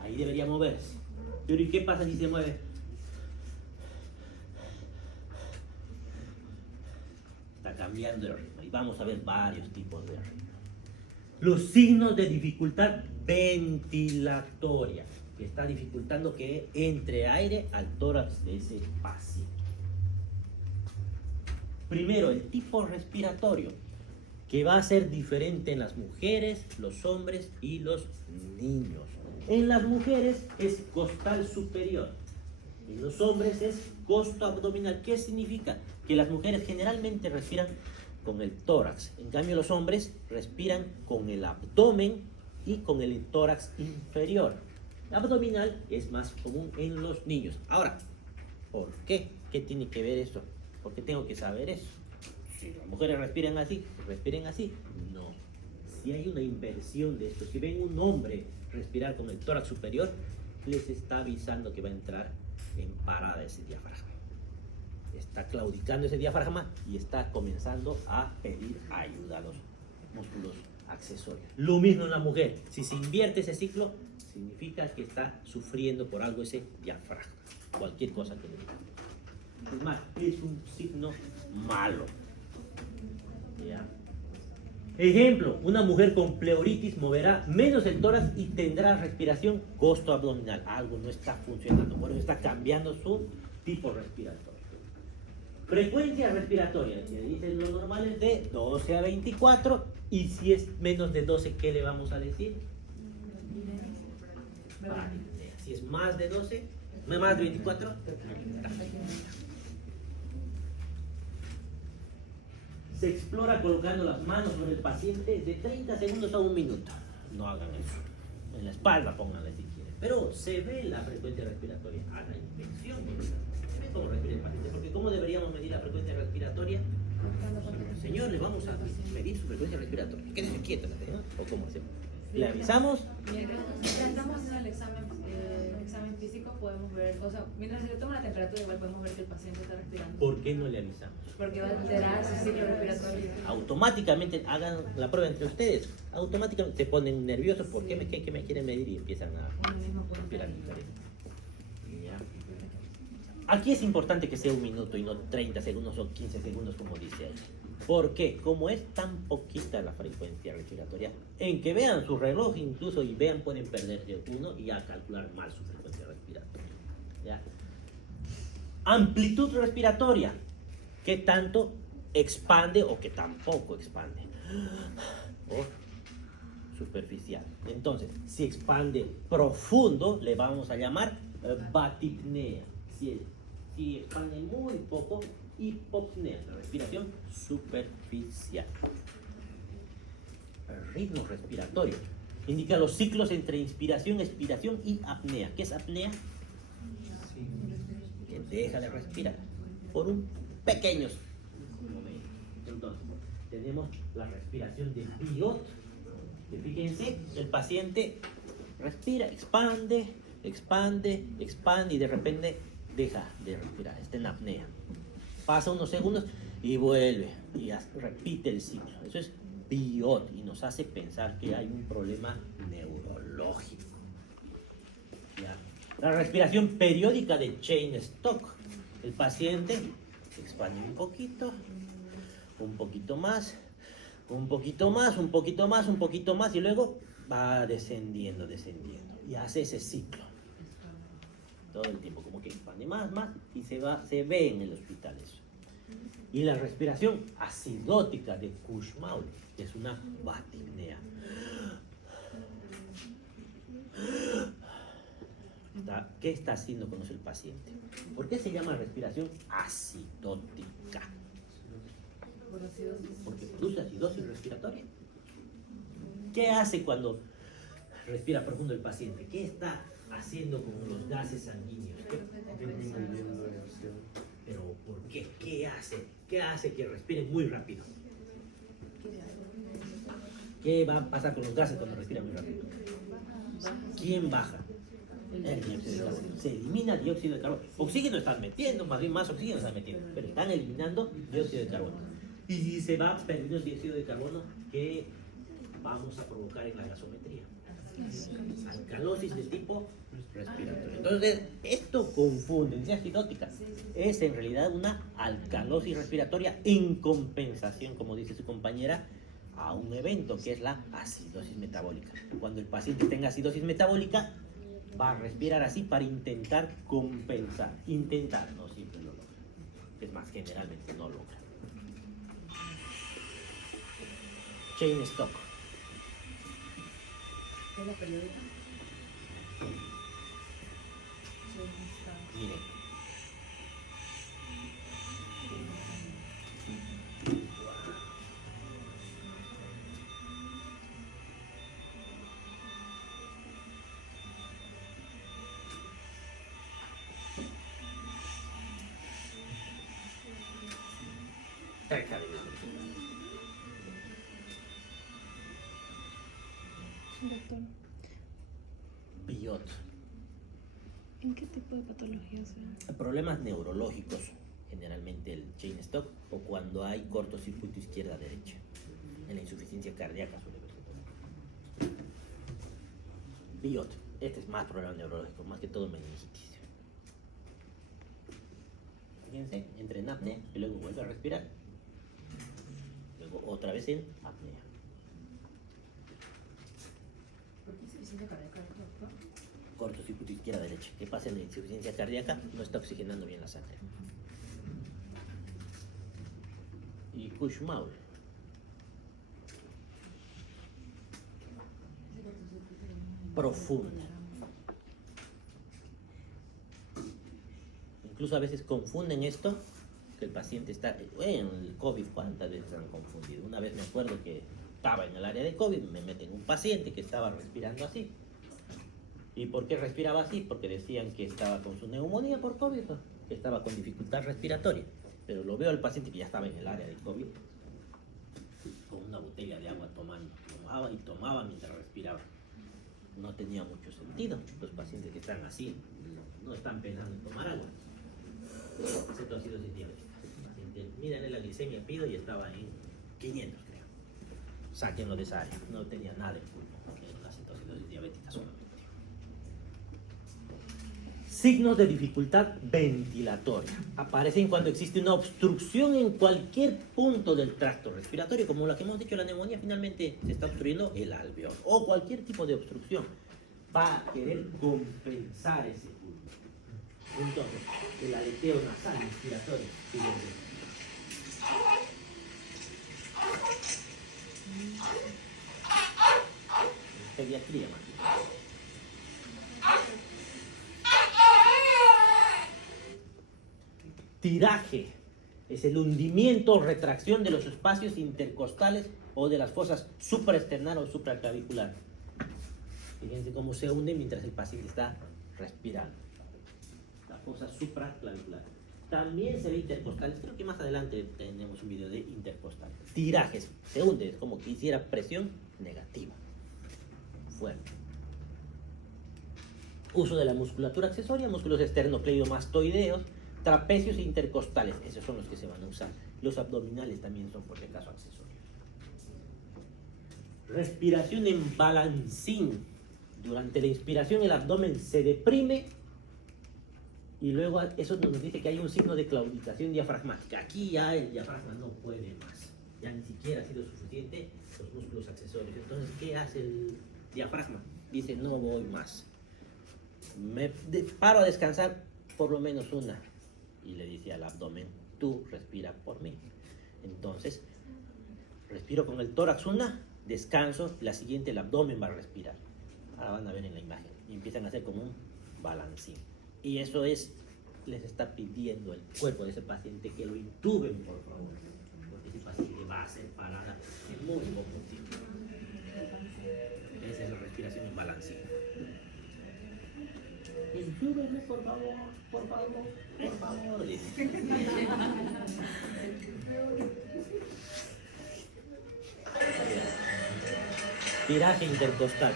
Ahí debería moverse. Pero ¿y qué pasa si se mueve? Está cambiando el ritmo. Y vamos a ver varios tipos de ritmo. Los signos de dificultad ventilatoria, que está dificultando que entre aire al tórax de ese paciente. Primero, el tipo respiratorio, que va a ser diferente en las mujeres, los hombres y los niños. En las mujeres es costal superior, en los hombres es costo abdominal. ¿Qué significa? Que las mujeres generalmente respiran con el tórax, en cambio los hombres respiran con el abdomen y con el tórax inferior. El abdominal es más común en los niños. Ahora, ¿por qué? ¿Qué tiene que ver eso? ¿Por qué tengo que saber eso? Si las mujeres respiran así, respiren así. No. Si hay una inversión de esto, si ven un hombre respirar con el tórax superior, les está avisando que va a entrar en parada ese diafragma. Está claudicando ese diafragma y está comenzando a pedir ayuda a los músculos accesorios. Lo mismo en la mujer. Si se invierte ese ciclo, significa que está sufriendo por algo ese diafragma. Cualquier cosa que le diga. Es más, es un signo malo. ¿Ya? Ejemplo, una mujer con pleuritis moverá menos el tórax y tendrá respiración costo-abdominal. Algo no está funcionando, bueno, está cambiando su tipo respiratorio. Frecuencia respiratoria, que dicen lo normal es de 12 a 24, y si es menos de 12, ¿qué le vamos a decir? Si es más de 12, más de 24, se explora colocando las manos sobre el paciente de 30 segundos a 1 minuto. No hagan eso. En la espalda pónganle si quieren. Pero se ve la frecuencia respiratoria a la inspección. Se ve cómo respira el paciente. Porque ¿cómo deberíamos medir la frecuencia respiratoria? Señor, le vamos a medir su frecuencia respiratoria. Quédese quieto, ¿no? ¿O cómo hacemos? Le avisamos. Mientras estamos haciendo el examen físico, podemos ver, o sea, mientras se le toma la temperatura, igual podemos ver que el paciente está respirando. ¿Por qué no le avisamos? Porque va a alterar su ciclo respiratorio. Automáticamente hagan la prueba entre ustedes. Automáticamente se ponen nerviosos. ¿Por qué qué me quieren medir? Y empiezan a respirar diferente. Ya. Aquí es importante que sea 1 minuto y no 30 segundos o 15 segundos como dice ahí. ¿Por qué? Como es tan poquita la frecuencia respiratoria, en que vean su reloj incluso y vean pueden perderse uno y a calcular mal su frecuencia respiratoria. ¿Ya? Amplitud respiratoria. ¿Qué tanto expande o que tampoco expande? O superficial. Entonces, si expande profundo, le vamos a llamar batipnea. Si expande muy poco, hipopnea, la respiración superficial. El ritmo respiratorio indica los ciclos entre inspiración, expiración y apnea. ¿Qué es apnea? Que deja de respirar por un pequeño momento. Entonces, tenemos la respiración de Biot. Que fíjense, el paciente respira, expande, expande, expande y de repente deja de respirar. Está en apnea. Pasa unos segundos y vuelve y repite el ciclo. Eso es Biot y nos hace pensar que hay un problema neurológico. ¿Ya? La respiración periódica de Cheyne-Stokes. El paciente expande un poquito más, un poquito más, un poquito más, un poquito más y luego va descendiendo y hace ese ciclo todo el tiempo, como que expande más y se ve en el hospital eso. Y la respiración acidótica de Kussmaul es una batipnea. ¿Qué está haciendo con el paciente? ¿Por qué se llama respiración acidótica? Por acidosis. Porque produce acidosis respiratoria. ¿Qué hace cuando respira profundo el paciente? ¿Qué está haciendo con los gases sanguíneos? ¿Pero por qué? ¿Qué hace? ¿Qué hace que respire muy rápido? ¿Qué va a pasar con los gases cuando respira muy rápido? ¿Quién baja? El dióxido de carbono. Se elimina dióxido de carbono. Oxígeno están metiendo, más bien más oxígeno están metiendo, pero están eliminando dióxido de carbono. Y si se va perdiendo el dióxido de carbono, ¿qué vamos a provocar en la gasometría? Alcalosis de tipo respiratorio. Entonces, esto confunde. Dice acidótica. Es en realidad una alcalosis respiratoria en compensación, como dice su compañera, a un evento que es la acidosis metabólica. Cuando el paciente tenga acidosis metabólica, va a respirar así para intentar compensar. Intentar, no siempre lo logra. Es más, generalmente no logra. Chain Stock. ¿Es la periódica? Miren. Cerca de Doctor, Biot. ¿en qué tipo de patología se da? Problemas neurológicos, generalmente el chain stop, o cuando hay cortocircuito izquierda-derecha. En la insuficiencia cardíaca suele verse. Biot. Este es más problema neurológico, más que todo meningitis. Fíjense, entra en apnea y luego vuelve a respirar. Luego otra vez en apnea. ¿Por qué insuficiencia cardíaca, doctor? Cortocircuito izquierda-derecha. ¿Qué pasa en la insuficiencia cardíaca? No está oxigenando bien la sangre. Y Kussmaul. Profunda. Incluso a veces confunden esto, que el paciente está, en el COVID, ¿cuántas veces han confundido? Una vez me acuerdo que estaba en el área de COVID, me meten un paciente que estaba respirando así. ¿Y por qué respiraba así? Porque decían que estaba con su neumonía por COVID, ¿no? Que estaba con dificultad respiratoria. Pero lo veo al paciente que ya estaba en el área de COVID, con una botella de agua tomando. Tomaba y tomaba mientras respiraba. No tenía mucho sentido. Los pacientes que están así no están pensando en tomar agua. Cetoacidosis diabética. Paciente, mírenle la glicemia, pido, y estaba en 500, creo. Sáquenlo de esa área. No tenía nada en pulmón. La cetoacidosis diabética solamente. Signos de dificultad ventilatoria. Aparecen cuando existe una obstrucción en cualquier punto del tracto respiratorio, como la que hemos dicho, la neumonía. Finalmente se está obstruyendo el alveolo, o cualquier tipo de obstrucción. Va a querer compensar ese punto. Entonces, el aleteo nasal inspiratorio. Fíjense. Pediatría, más. Tiraje es el hundimiento o retracción de los espacios intercostales o de las fosas supraesternal o supraclavicular. Fíjense cómo se hunde mientras el paciente está respirando. La fosa supraclavicular. También se ve intercostales. Creo que más adelante tenemos un video de intercostal. Tirajes. Se hunde, es como que hiciera presión negativa. Fuerte. Uso de la musculatura accesoria, músculos esternocleidomastoideos, trapecios intercostales, esos son los que se van a usar. Los abdominales también son, por si acaso, accesorios. Respiración en balancín. Durante la inspiración el abdomen se deprime y luego eso nos dice que hay un signo de claudicación diafragmática. Aquí ya el diafragma no puede más. Ya ni siquiera ha sido suficiente los músculos accesorios. Entonces, ¿qué hace el diafragma? Dice, no voy más. Paro a descansar por lo menos una. Y le dice al abdomen, tú respira por mí. Entonces, respiro con el tórax una, descanso, la siguiente el abdomen va a respirar. Ahora van a ver en la imagen. Y empiezan a hacer como un balancín. Y eso les está pidiendo el cuerpo de ese paciente que lo intuben, por favor. Porque ese paciente va a ser parada en muy poco tiempo. Esa es la respiración en balance. Súbeme, por favor, por favor, por favor. Tiraje intercostal.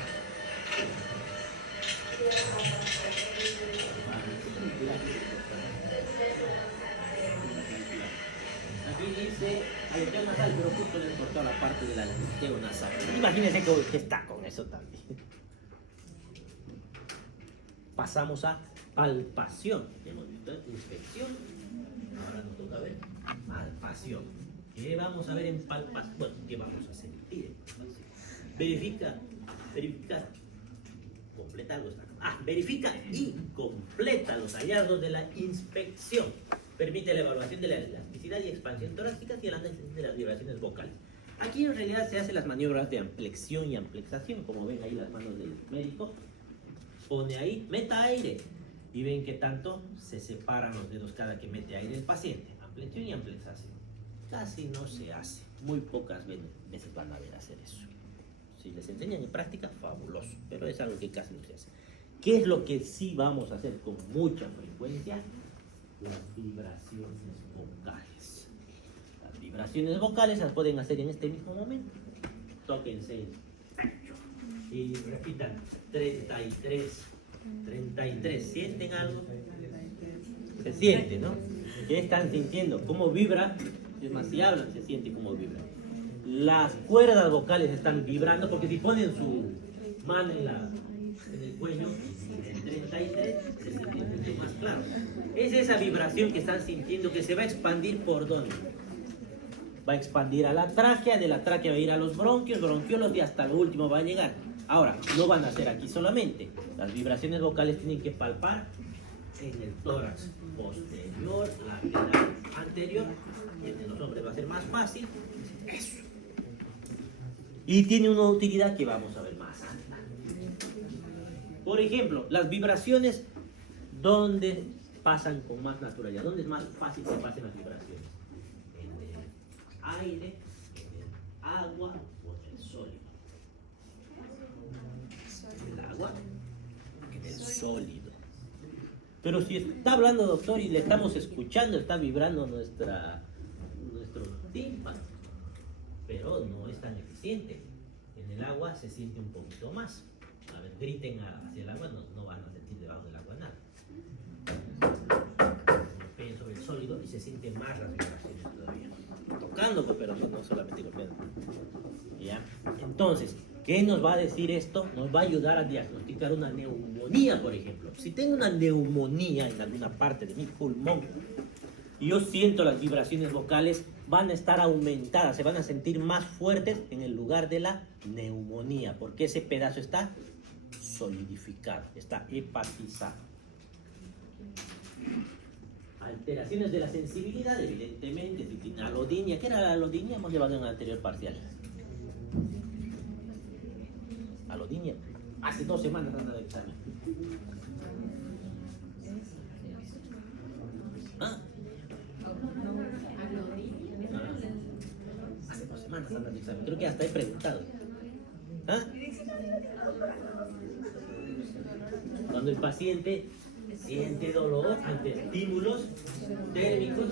Aquí dice aleteo nasal, pero justo le he cortado la parte del aleteo nasal. Imagínense que está con eso también. Pasamos a palpación. Hemos visto inspección. Ahora nos toca ver palpación. ¿Qué vamos a ver en palpación? Bueno, ¿qué vamos a sentir en palpación? Verifica, completa algo está. Verifica y completa los hallazgos de la inspección. Permite la evaluación de la elasticidad y expansión torácica y el análisis de las vibraciones vocales. Aquí en realidad se hacen las maniobras de amplexión y amplexación, como ven ahí las manos del médico. Pone ahí, meta aire y ven que tanto se separan los dedos cada que mete aire el paciente. Amplexión y amplexación. Casi no se hace, muy pocas veces van a ver hacer eso. Si les enseñan en práctica, fabuloso, pero es algo que casi no se hace. ¿Qué es lo que sí vamos a hacer con mucha frecuencia? Las vibraciones vocales. Las vibraciones vocales las pueden hacer en este mismo momento. Tóquense el pecho y repitan 33. 33. ¿Sienten algo? Se siente, ¿no? ¿Qué están sintiendo? ¿Cómo vibra? Es más, si hablan, se siente cómo vibra. Las cuerdas vocales están vibrando porque si ponen su mano en el cuello, en 33, se siente mucho más claro. Es esa vibración que están sintiendo que se va a expandir por dónde. Va a expandir a la tráquea, de la tráquea va a ir a los bronquios, bronquiolos y hasta lo último va a llegar. Ahora, no van a ser aquí solamente. Las vibraciones vocales tienen que palpar en el tórax posterior, lateral, anterior. En los hombres va a ser más fácil. Eso. Y tiene una utilidad que vamos a ver más adelante. Por ejemplo, las vibraciones, ¿dónde pasan con más naturalidad? ¿Dónde es más fácil que pasen las vibraciones? En el aire, en el agua o en el sólido. En el agua, en el sólido. Pero si está hablando, doctor, y le estamos escuchando, está vibrando nuestro tímpano, pero no es tan eficiente. En el agua se siente un poquito más. A ver, griten hacia el agua, no van a sentir debajo del agua nada. Golpeen sobre el sólido y se sienten más las vibraciones todavía. Tocando, pero no solamente golpeando. ¿Ya? Entonces, ¿qué nos va a decir esto? Nos va a ayudar a diagnosticar una neumonía, por ejemplo. Si tengo una neumonía en alguna parte de mi pulmón y yo siento las vibraciones vocales, van a estar aumentadas, se van a sentir más fuertes en el lugar de la neumonía, porque ese pedazo está solidificado, está hepatizado. Alteraciones de la sensibilidad, evidentemente, si tiene alodinia. ¿Qué era la alodinia? Hemos llevado en el anterior parcial. Alodinia. Hace 2 semanas anda de examen. ¿Ah? Hace 2 semanas anda de examen. Creo que hasta he preguntado. ¿Ah? Cuando el paciente siente dolor ante estímulos térmicos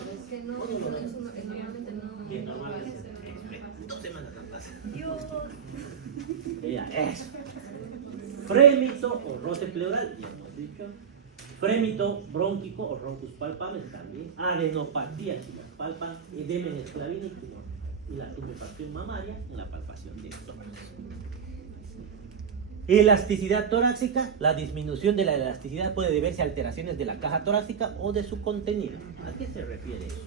o dolorosos, que normalmente 2 semanas atrás. Ya, eso. Frémito o roce pleural, ya hemos dicho. Frémito brónquico o roncus palpable también. Adenopatía, si las palpan, edema en esclavínico y la tumefacción mamaria en la palpación de tórax. Elasticidad torácica. La disminución de la elasticidad puede deberse a alteraciones de la caja torácica o de su contenido. ¿A qué se refiere eso?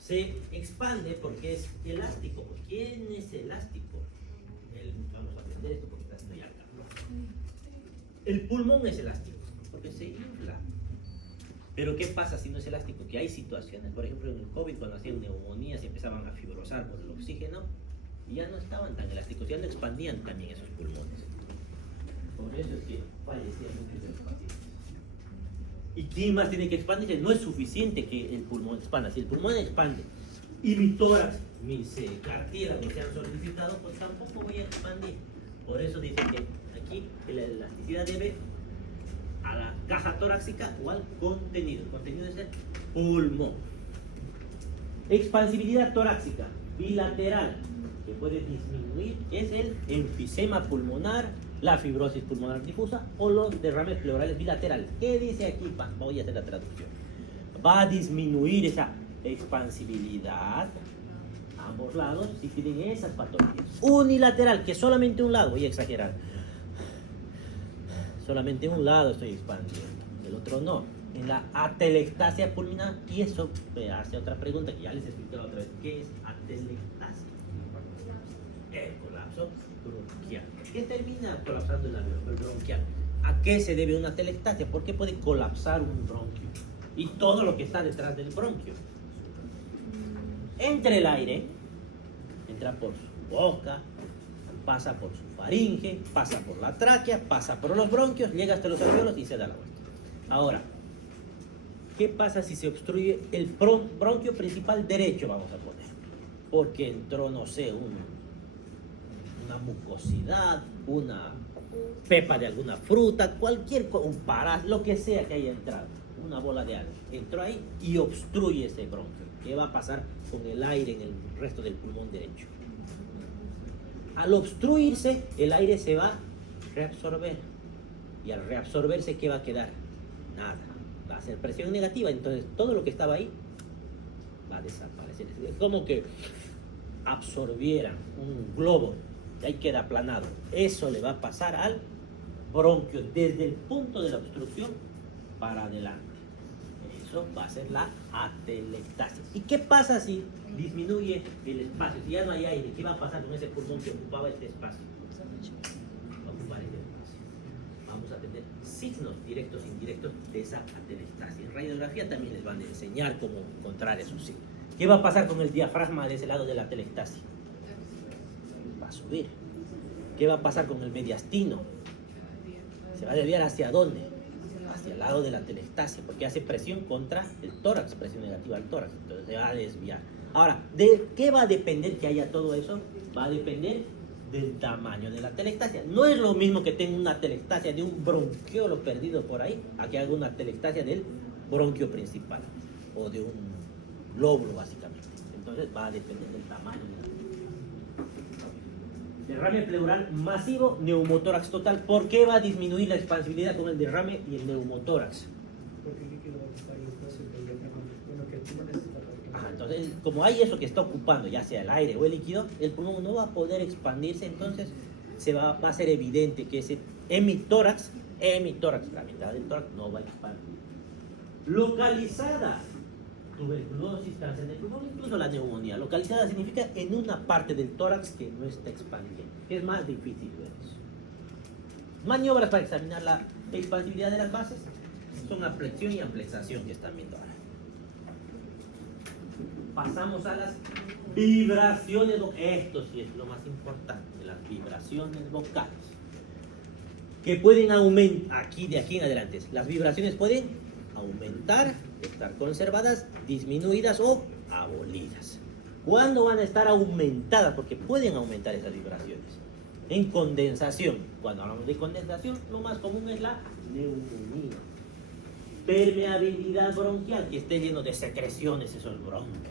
Se expande porque es elástico. ¿Quién es elástico? Vamos a aprender esto porque está muy alta. El pulmón es elástico porque se infla. Pero ¿qué pasa si no es elástico? Que hay situaciones, por ejemplo en el COVID, cuando hacían neumonías y empezaban a fibrosar por el oxígeno, y ya no estaban tan elásticos, ya no expandían también esos pulmones. Por eso es que fallecían muchos de los pacientes. ¿Y quién más tiene que expandirse? No es suficiente que el pulmón expanda. Si el pulmón expande y mi tórax, mis cartílagos se han solidificado, pues tampoco voy a expandir. Por eso dice que aquí la elasticidad debe a la caja torácica o al contenido. El contenido es el pulmón. Expansibilidad torácica bilateral que puede disminuir es el enfisema pulmonar, la fibrosis pulmonar difusa o los derrames pleurales bilaterales. ¿Qué dice aquí? Voy a hacer la traducción. Va a disminuir esa expansibilidad a ambos lados si tienen esas patologías. Unilateral, que solamente un lado, voy a exagerar, solamente un lado estoy expandiendo, el otro no. En la atelectasia pulmonar, y eso me hace otra pregunta que ya les expliqué otra vez. ¿Qué es atelectasia? El colapso bronquial. ¿Qué termina colapsando el alveolo bronquial? ¿A qué se debe una atelectasia? ¿Por qué puede colapsar un bronquio? Y todo lo que está detrás del bronquio. Entra el aire, entra por su boca, pasa por su faringe, pasa por la tráquea, pasa por los bronquios, llega hasta los alveolos y se da la vuelta. Ahora, ¿qué pasa si se obstruye el bronquio principal derecho, vamos a poner? Porque entró, no sé, una mucosidad, una pepa de alguna fruta, cualquier cosa, un parásito, lo que sea que haya entrado, una bola de algo, entró ahí y obstruye ese bronquio. ¿Qué va a pasar con el aire en el resto del pulmón derecho? Al obstruirse, el aire se va a reabsorber. Y al reabsorberse, ¿qué va a quedar? Nada. Va a ser presión negativa. Entonces, todo lo que estaba ahí va a desaparecer. Es como que absorbieran un globo y ahí queda aplanado. Eso le va a pasar al bronquio desde el punto de la obstrucción para adelante. Eso va a ser la atelectasia. ¿Y qué pasa si disminuye el espacio? Si ya no hay aire, ¿qué va a pasar con ese pulmón que ocupaba este espacio? Va a ocupar ese espacio. Vamos a tener signos directos e indirectos de esa atelectasia. En radiografía también les van a enseñar cómo encontrar esos signos. ¿Qué va a pasar con el diafragma de ese lado de la atelectasia? Va a subir. ¿Qué va a pasar con el mediastino? ¿Se va a desviar hacia dónde? Hacia el lado de la atelectasia, porque hace presión contra el tórax, presión negativa al tórax, entonces se va a desviar. Ahora, ¿de qué va a depender que haya todo eso? Va a depender del tamaño de la atelectasia. No es lo mismo que tenga una atelectasia de un bronquiolo perdido por ahí, a que haga una atelectasia del bronquio principal, o de un lóbulo básicamente. Entonces va a depender del tamaño de la derrame pleural masivo, neumotórax total. ¿Por qué va a disminuir la expansibilidad con el derrame y el neumotórax? Porque el líquido va a ocupar el espacio del diafragma. Bueno, que el pulmón necesita para Entonces, como hay eso que está ocupando, ya sea el aire o el líquido, el pulmón no va a poder expandirse, entonces va a ser evidente que ese hemitórax, la mitad del tórax, no va a expandir. Localizada, tuberculosis, cáncer de pulmón, incluso la neumonía. Localizada significa en una parte del tórax que no está expandiendo. Es más difícil ver eso. Maniobras para examinar la expansibilidad de las bases son aflexión y amplexación que están viendo ahora. Pasamos a las vibraciones vocales. Esto sí es lo más importante, las vibraciones vocales. Que pueden aumentar, de aquí en adelante, las vibraciones pueden aumentar, estar conservadas, disminuidas o abolidas. ¿Cuándo van a estar aumentadas? Porque pueden aumentar esas vibraciones. En condensación. Cuando hablamos de condensación, lo más común es la neumonía. Permeabilidad bronquial, que esté lleno de secreciones esos bronquios.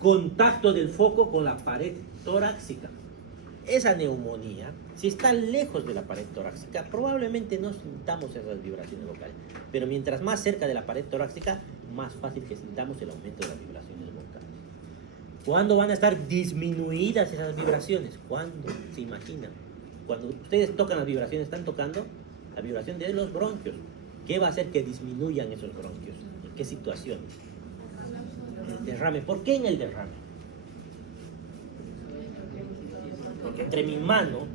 Contacto del foco con la pared torácica. Esa neumonía, si está lejos de la pared torácica, probablemente no sintamos esas vibraciones vocales. Pero mientras más cerca de la pared torácica, más fácil que sintamos el aumento de las vibraciones vocales. ¿Cuándo van a estar disminuidas esas vibraciones? ¿Cuándo? ¿Se imaginan? Cuando ustedes tocan las vibraciones, están tocando la vibración de los bronquios. ¿Qué va a hacer que disminuyan esos bronquios? ¿En qué situaciones? El derrame. ¿Por qué en el derrame? Porque entre mi mano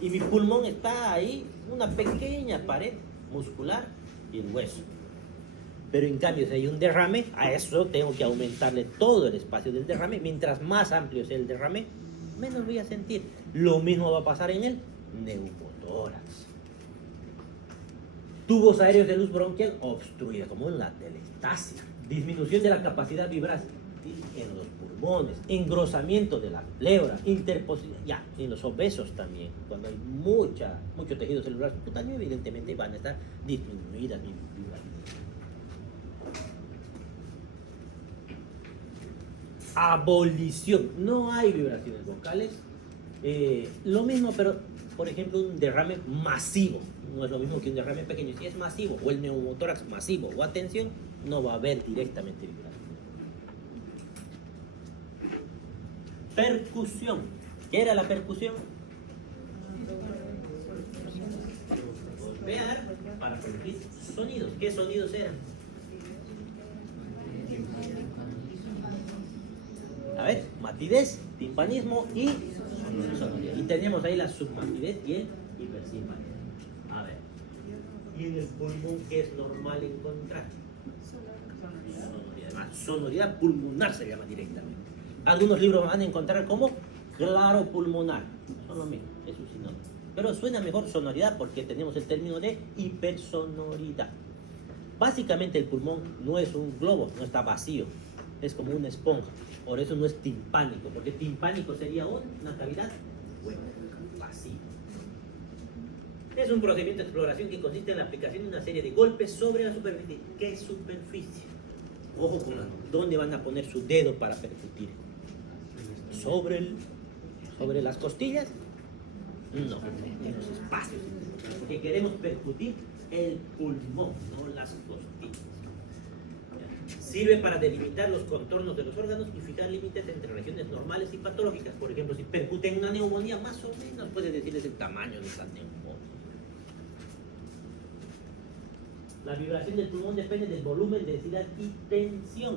y mi pulmón está ahí una pequeña pared muscular y el hueso. Pero en cambio, si hay un derrame, a eso tengo que aumentarle todo el espacio del derrame. Mientras más amplio sea el derrame, menos voy a sentir. Lo mismo va a pasar en el neumotórax. Tubos aéreos de luz bronquial obstruidos, como en la atelectasia. Disminución de la capacidad retráctil en los pulmones, engrosamiento de la pleura, interposición, ya, en los obesos también, cuando hay mucho tejido celular subcutáneo, evidentemente van a estar disminuidas mis vibraciones. Abolición, no hay vibraciones vocales. Lo mismo, pero por ejemplo un derrame masivo, no es lo mismo que un derrame pequeño. Si es masivo, o el neumotórax masivo, o atención, no va a haber directamente vibración. Percusión. ¿Qué era la percusión? Golpear para producir sonidos. ¿Qué sonidos eran? A ver, matidez, timpanismo y sonoridad. Y tenemos ahí la submatidez y el hipersimpanismo. A ver. ¿Y en el pulmón qué es normal encontrar? Sonoridad. Además, sonoridad pulmonar se llama directamente. Algunos libros van a encontrar como claro pulmonar. Son lo mismo, es un sinónimo. Pero suena mejor sonoridad porque tenemos el término de hipersonoridad. Básicamente el pulmón no es un globo, no está vacío. Es como una esponja. Por eso no es timpánico, porque timpánico sería una cavidad hueca, vacía. Es un procedimiento de exploración que consiste en la aplicación de una serie de golpes sobre la superficie. ¿Qué superficie? Ojo con dónde van a poner su dedo para percutir. ¿Sobre las costillas? No, en los espacios. Porque queremos percutir el pulmón, no las costillas. Sirve para delimitar los contornos de los órganos y fijar límites entre regiones normales y patológicas. Por ejemplo, si percuten una neumonía, más o menos puede decirles el tamaño de esa neumonía. La vibración del pulmón depende del volumen, densidad y tensión.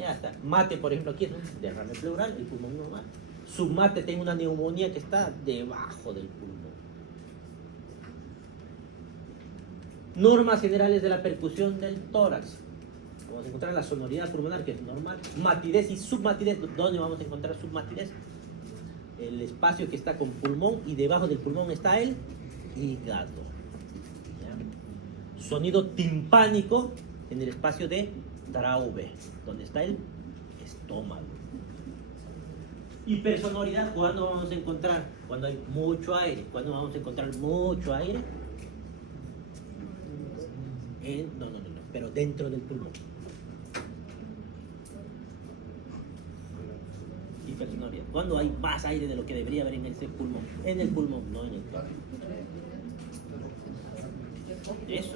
Ya está. Mate, por ejemplo, aquí es un derrame pleural, el pulmón normal. Submate, tengo una neumonía que está debajo del pulmón. Normas generales de la percusión del tórax. Vamos a encontrar la sonoridad pulmonar, que es normal. Matidez y submatidez. ¿Dónde vamos a encontrar submatidez? El espacio que está con pulmón y debajo del pulmón está el hígado. ¿Ya? Sonido timpánico en el espacio de Traube, donde está el estómago. Hipersonoridad, ¿cuándo vamos a encontrar? Cuando hay mucho aire. ¿Cuándo vamos a encontrar mucho aire? No, pero dentro del pulmón. Hipersonoridad. ¿Cuándo hay más aire de lo que debería haber en ese pulmón? En el pulmón, no en el tórax. Eso.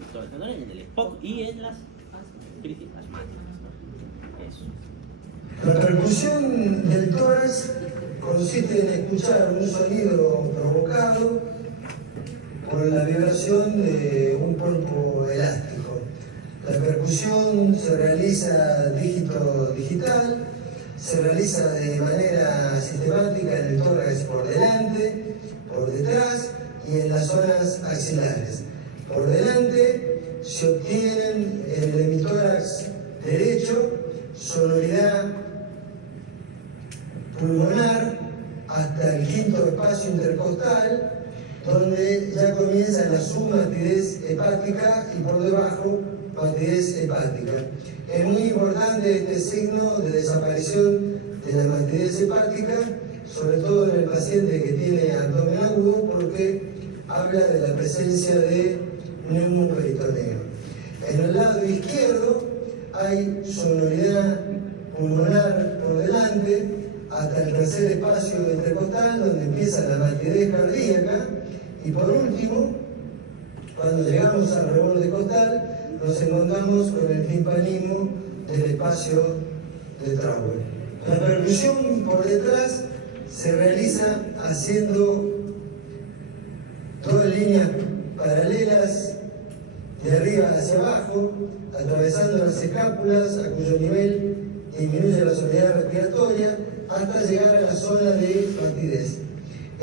Entonces, en el EPOC y en las crisis asmáticas. Eso. La percusión del tórax consiste en escuchar un sonido provocado por la vibración de un cuerpo elástico. La percusión se realiza dígito digital, se realiza de manera sistemática en el tórax por delante, por detrás y en las zonas axilares. Por delante se obtienen en el hemitórax derecho sonoridad pulmonar hasta el quinto espacio intercostal, donde ya comienza la submatidez hepática y por debajo matidez hepática. Es muy importante este signo de desaparición de la matidez hepática, sobre todo en el paciente que tiene abdomen agudo, porque habla de la presencia de neumoperitoneo. En el lado izquierdo hay sonoridad pulmonar por delante hasta el tercer espacio intercostal, donde empieza la matidez cardíaca. Y por último, cuando llegamos al reborde costal, nos encontramos con el timpanismo del espacio de Traube. La percusión por detrás se realiza haciendo dos líneas paralelas de arriba hacia abajo, atravesando las escápulas, a cuyo nivel disminuye la sonoridad respiratoria, hasta llegar a la zona de matidez.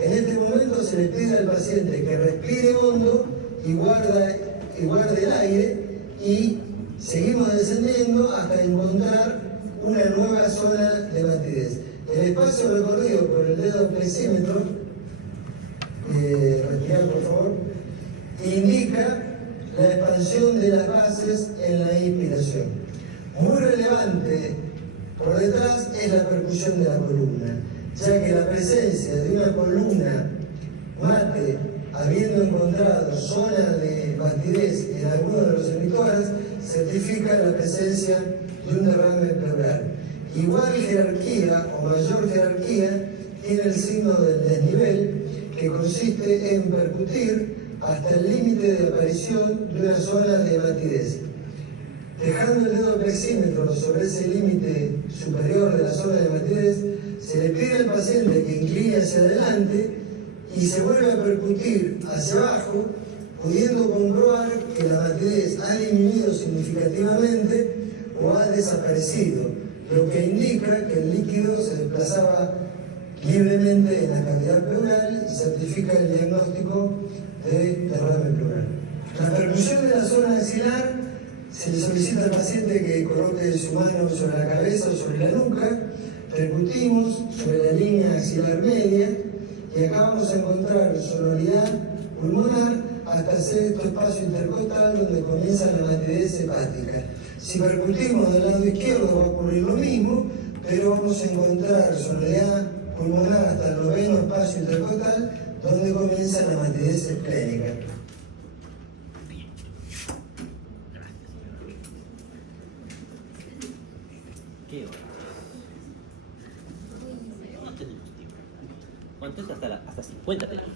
En este momento se le pide al paciente que respire hondo y guarde el aire, y seguimos descendiendo hasta encontrar una nueva zona de matidez. El espacio recorrido por el dedo flexímetro, respirar por favor, indica la expansión de las bases en la inspiración. Muy relevante por detrás es la percusión de la columna, ya que la presencia de una columna mate, habiendo encontrado zona de batidez en alguno de los emisoras, certifica la presencia de un derrame pleural. Igual jerarquía o mayor jerarquía tiene el signo del desnivel, que consiste en percutir hasta el límite de aparición de una zona de batidez. Dejando el dedo plexímetro sobre ese límite superior de la zona de batidez, se le pide al paciente que incline hacia adelante y se vuelve a percutir hacia abajo, pudiendo comprobar que la batidez ha disminuido significativamente o ha desaparecido, lo que indica que el líquido se desplazaba libremente en la cavidad pleural y certifica el diagnóstico de derrame pleural. La percusión de la zona axilar se le solicita al paciente que coloque su mano sobre la cabeza o sobre la nuca, percutimos sobre la línea axilar media y acá vamos a encontrar sonoridad pulmonar hasta hacer este espacio intercostal donde comienza la batidez hepática. Si percutimos del lado izquierdo va a ocurrir lo mismo, pero vamos a encontrar sonoridad pulmonar hasta el noveno espacio intercostal donde comienza la batidez esplénica. ¿Qué hora? No tenemos tiempo. ¿Cuánto es? Hasta 50 tenemos.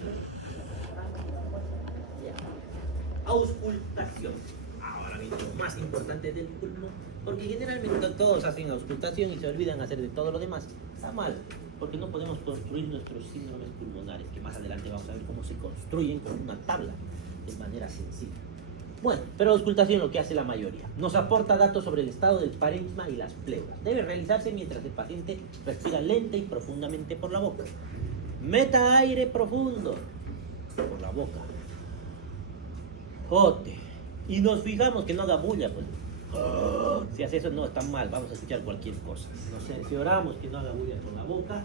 Ya. Auscultación. Ahora viene lo más importante del pulmón, porque generalmente todos hacen auscultación y se olvidan hacer de todo lo demás. Está mal, porque no podemos construir nuestros síndromes pulmonares, que más adelante vamos a ver cómo se construyen con una tabla de manera sencilla. Bueno, pero la auscultación lo que hace la mayoría. Nos aporta datos sobre el estado del parencima y las pleuras. Debe realizarse mientras el paciente respira lenta y profundamente por la boca. Meta aire profundo por la boca. Jote. Y nos fijamos que no haga bulla, pues. Si hace eso no está mal, vamos a escuchar cualquier cosa. Nos cercioramos que no haga bulla por la boca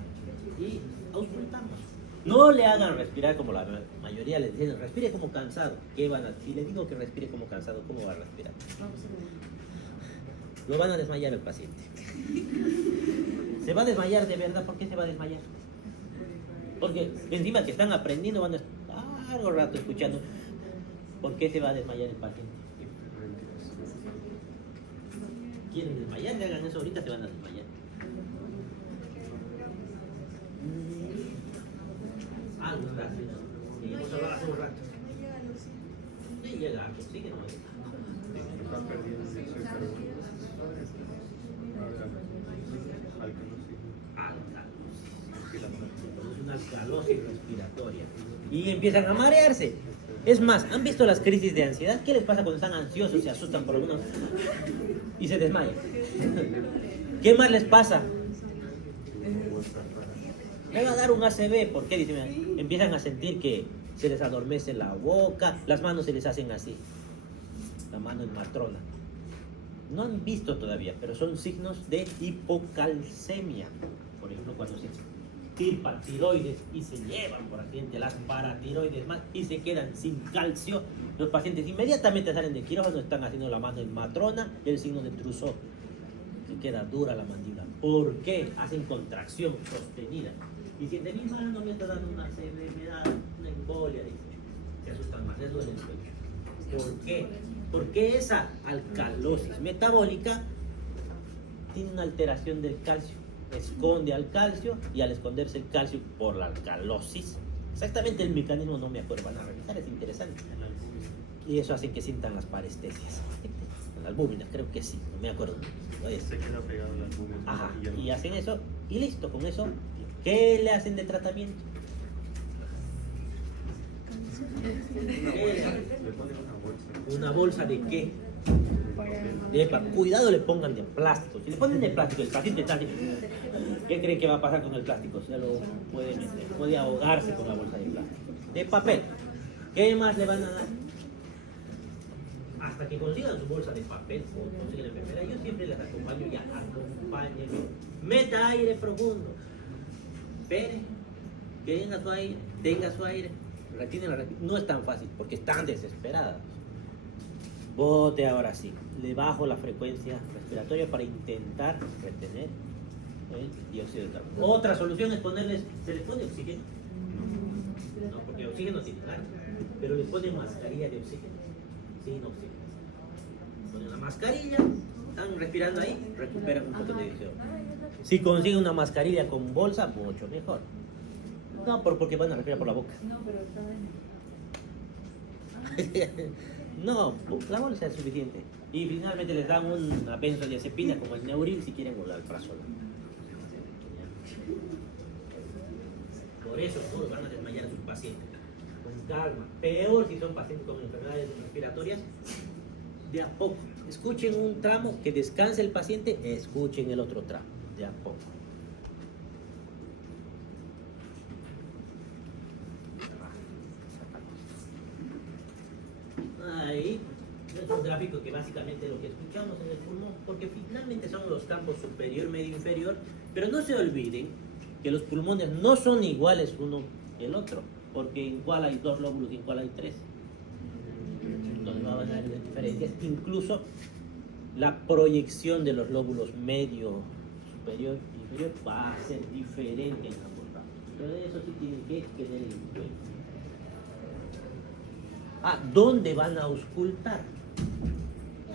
y auscultamos. No le hagan respirar como la mayoría les dicen, respire como cansado. ¿Qué van a? Si le digo que respire como cansado, ¿cómo va a respirar? Lo van a desmayar el paciente. ¿Se va a desmayar de verdad? ¿Por qué se va a desmayar? Porque encima que están aprendiendo van a estar largo rato escuchando. ¿Por qué se va a desmayar el paciente? ¿Quieren desmayar? Le hagan eso ahorita, se van a desmayar. Algo está haciendo. Sí, hemos hablado hace un rato. No llega, sigue no llega. Está perdiendo el dióxido de carbono. Es una alcalosis respiratoria. Y empiezan a marearse. Es más, ¿han visto las crisis de ansiedad? ¿Qué les pasa cuando están ansiosos, se asustan por alguno y se desmayan? ¿Qué más les pasa? Me va a dar un ACV. ¿Por qué? Dicen, empiezan a sentir que se les adormece la boca, las manos se les hacen así. La mano en matrona. No han visto todavía, pero son signos de hipocalcemia. Por ejemplo, cuando se extirpan tiroides y se llevan por accidente las paratiroides más y se quedan sin calcio, los pacientes inmediatamente salen de quirófano, están haciendo la mano en matrona y el signo de Trousseau. Se queda dura la mandíbula. ¿Por qué? Hacen contracción sostenida. Y si de mi mano me está dando una ACV, me da una embolia, dice. Se asustan más, les duele el pecho. ¿Por qué? Porque esa alcalosis metabólica tiene una alteración del calcio. Esconde al calcio y al esconderse el calcio por la alcalosis, exactamente el mecanismo no me acuerdo, van a revisar, es interesante. Y eso hace que sientan las parestesias. La albúmina, creo que sí, no me acuerdo. Se queda pegado la albúmina. Ajá, y hacen eso y listo, con eso, ¿qué le hacen de tratamiento? Le ponen una bolsa. ¿Una bolsa de qué? Cuidado, le pongan de plástico. Si le ponen de plástico, el paciente está así. ¿Qué creen que va a pasar con el plástico? Se lo puede meter, puede ahogarse con la bolsa de plástico. De papel. ¿Qué más le van a dar? Hasta que consigan su bolsa de papel o consiguen la enfermera, yo siempre les acompaño y acompáñenme. Meta aire profundo. Espere, que tenga su aire, retiene la respiración. No es tan fácil porque están desesperadas. Bote ahora sí. Le bajo la frecuencia respiratoria para intentar retener el dióxido de carbono. Otra solución es ponerles, ¿se les pone oxígeno? No, porque oxígeno tiene carga, pero les ponen mascarilla de oxígeno. Sin oxígeno. Ponen la mascarilla, están respirando ahí, recuperan un poco de dióxido. Si consiguen una mascarilla con bolsa, mucho mejor. No, porque van a respirar por la boca. No, pero está bien. No, la bolsa es suficiente. Y finalmente les dan una benzodiazepina como el Neuril si quieren o el alprazolam. Por eso todos van a desmayar a sus pacientes. Con calma. Peor si son pacientes con enfermedades respiratorias. De a poco. Escuchen un tramo que descanse el paciente, escuchen el otro tramo. De a poco. Ahí es un gráfico que básicamente lo que escuchamos en el pulmón, porque finalmente son los campos superior, medio, inferior, pero no se olviden que los pulmones no son iguales uno que el otro, porque en cual hay 2 lóbulos y en cual hay 3. Entonces va a haber diferencias, incluso la proyección de los lóbulos medio, superior y inferior va a ser diferente en ambos campos, pero eso sí tienen que tener en cuenta. ¿Dónde van a auscultar?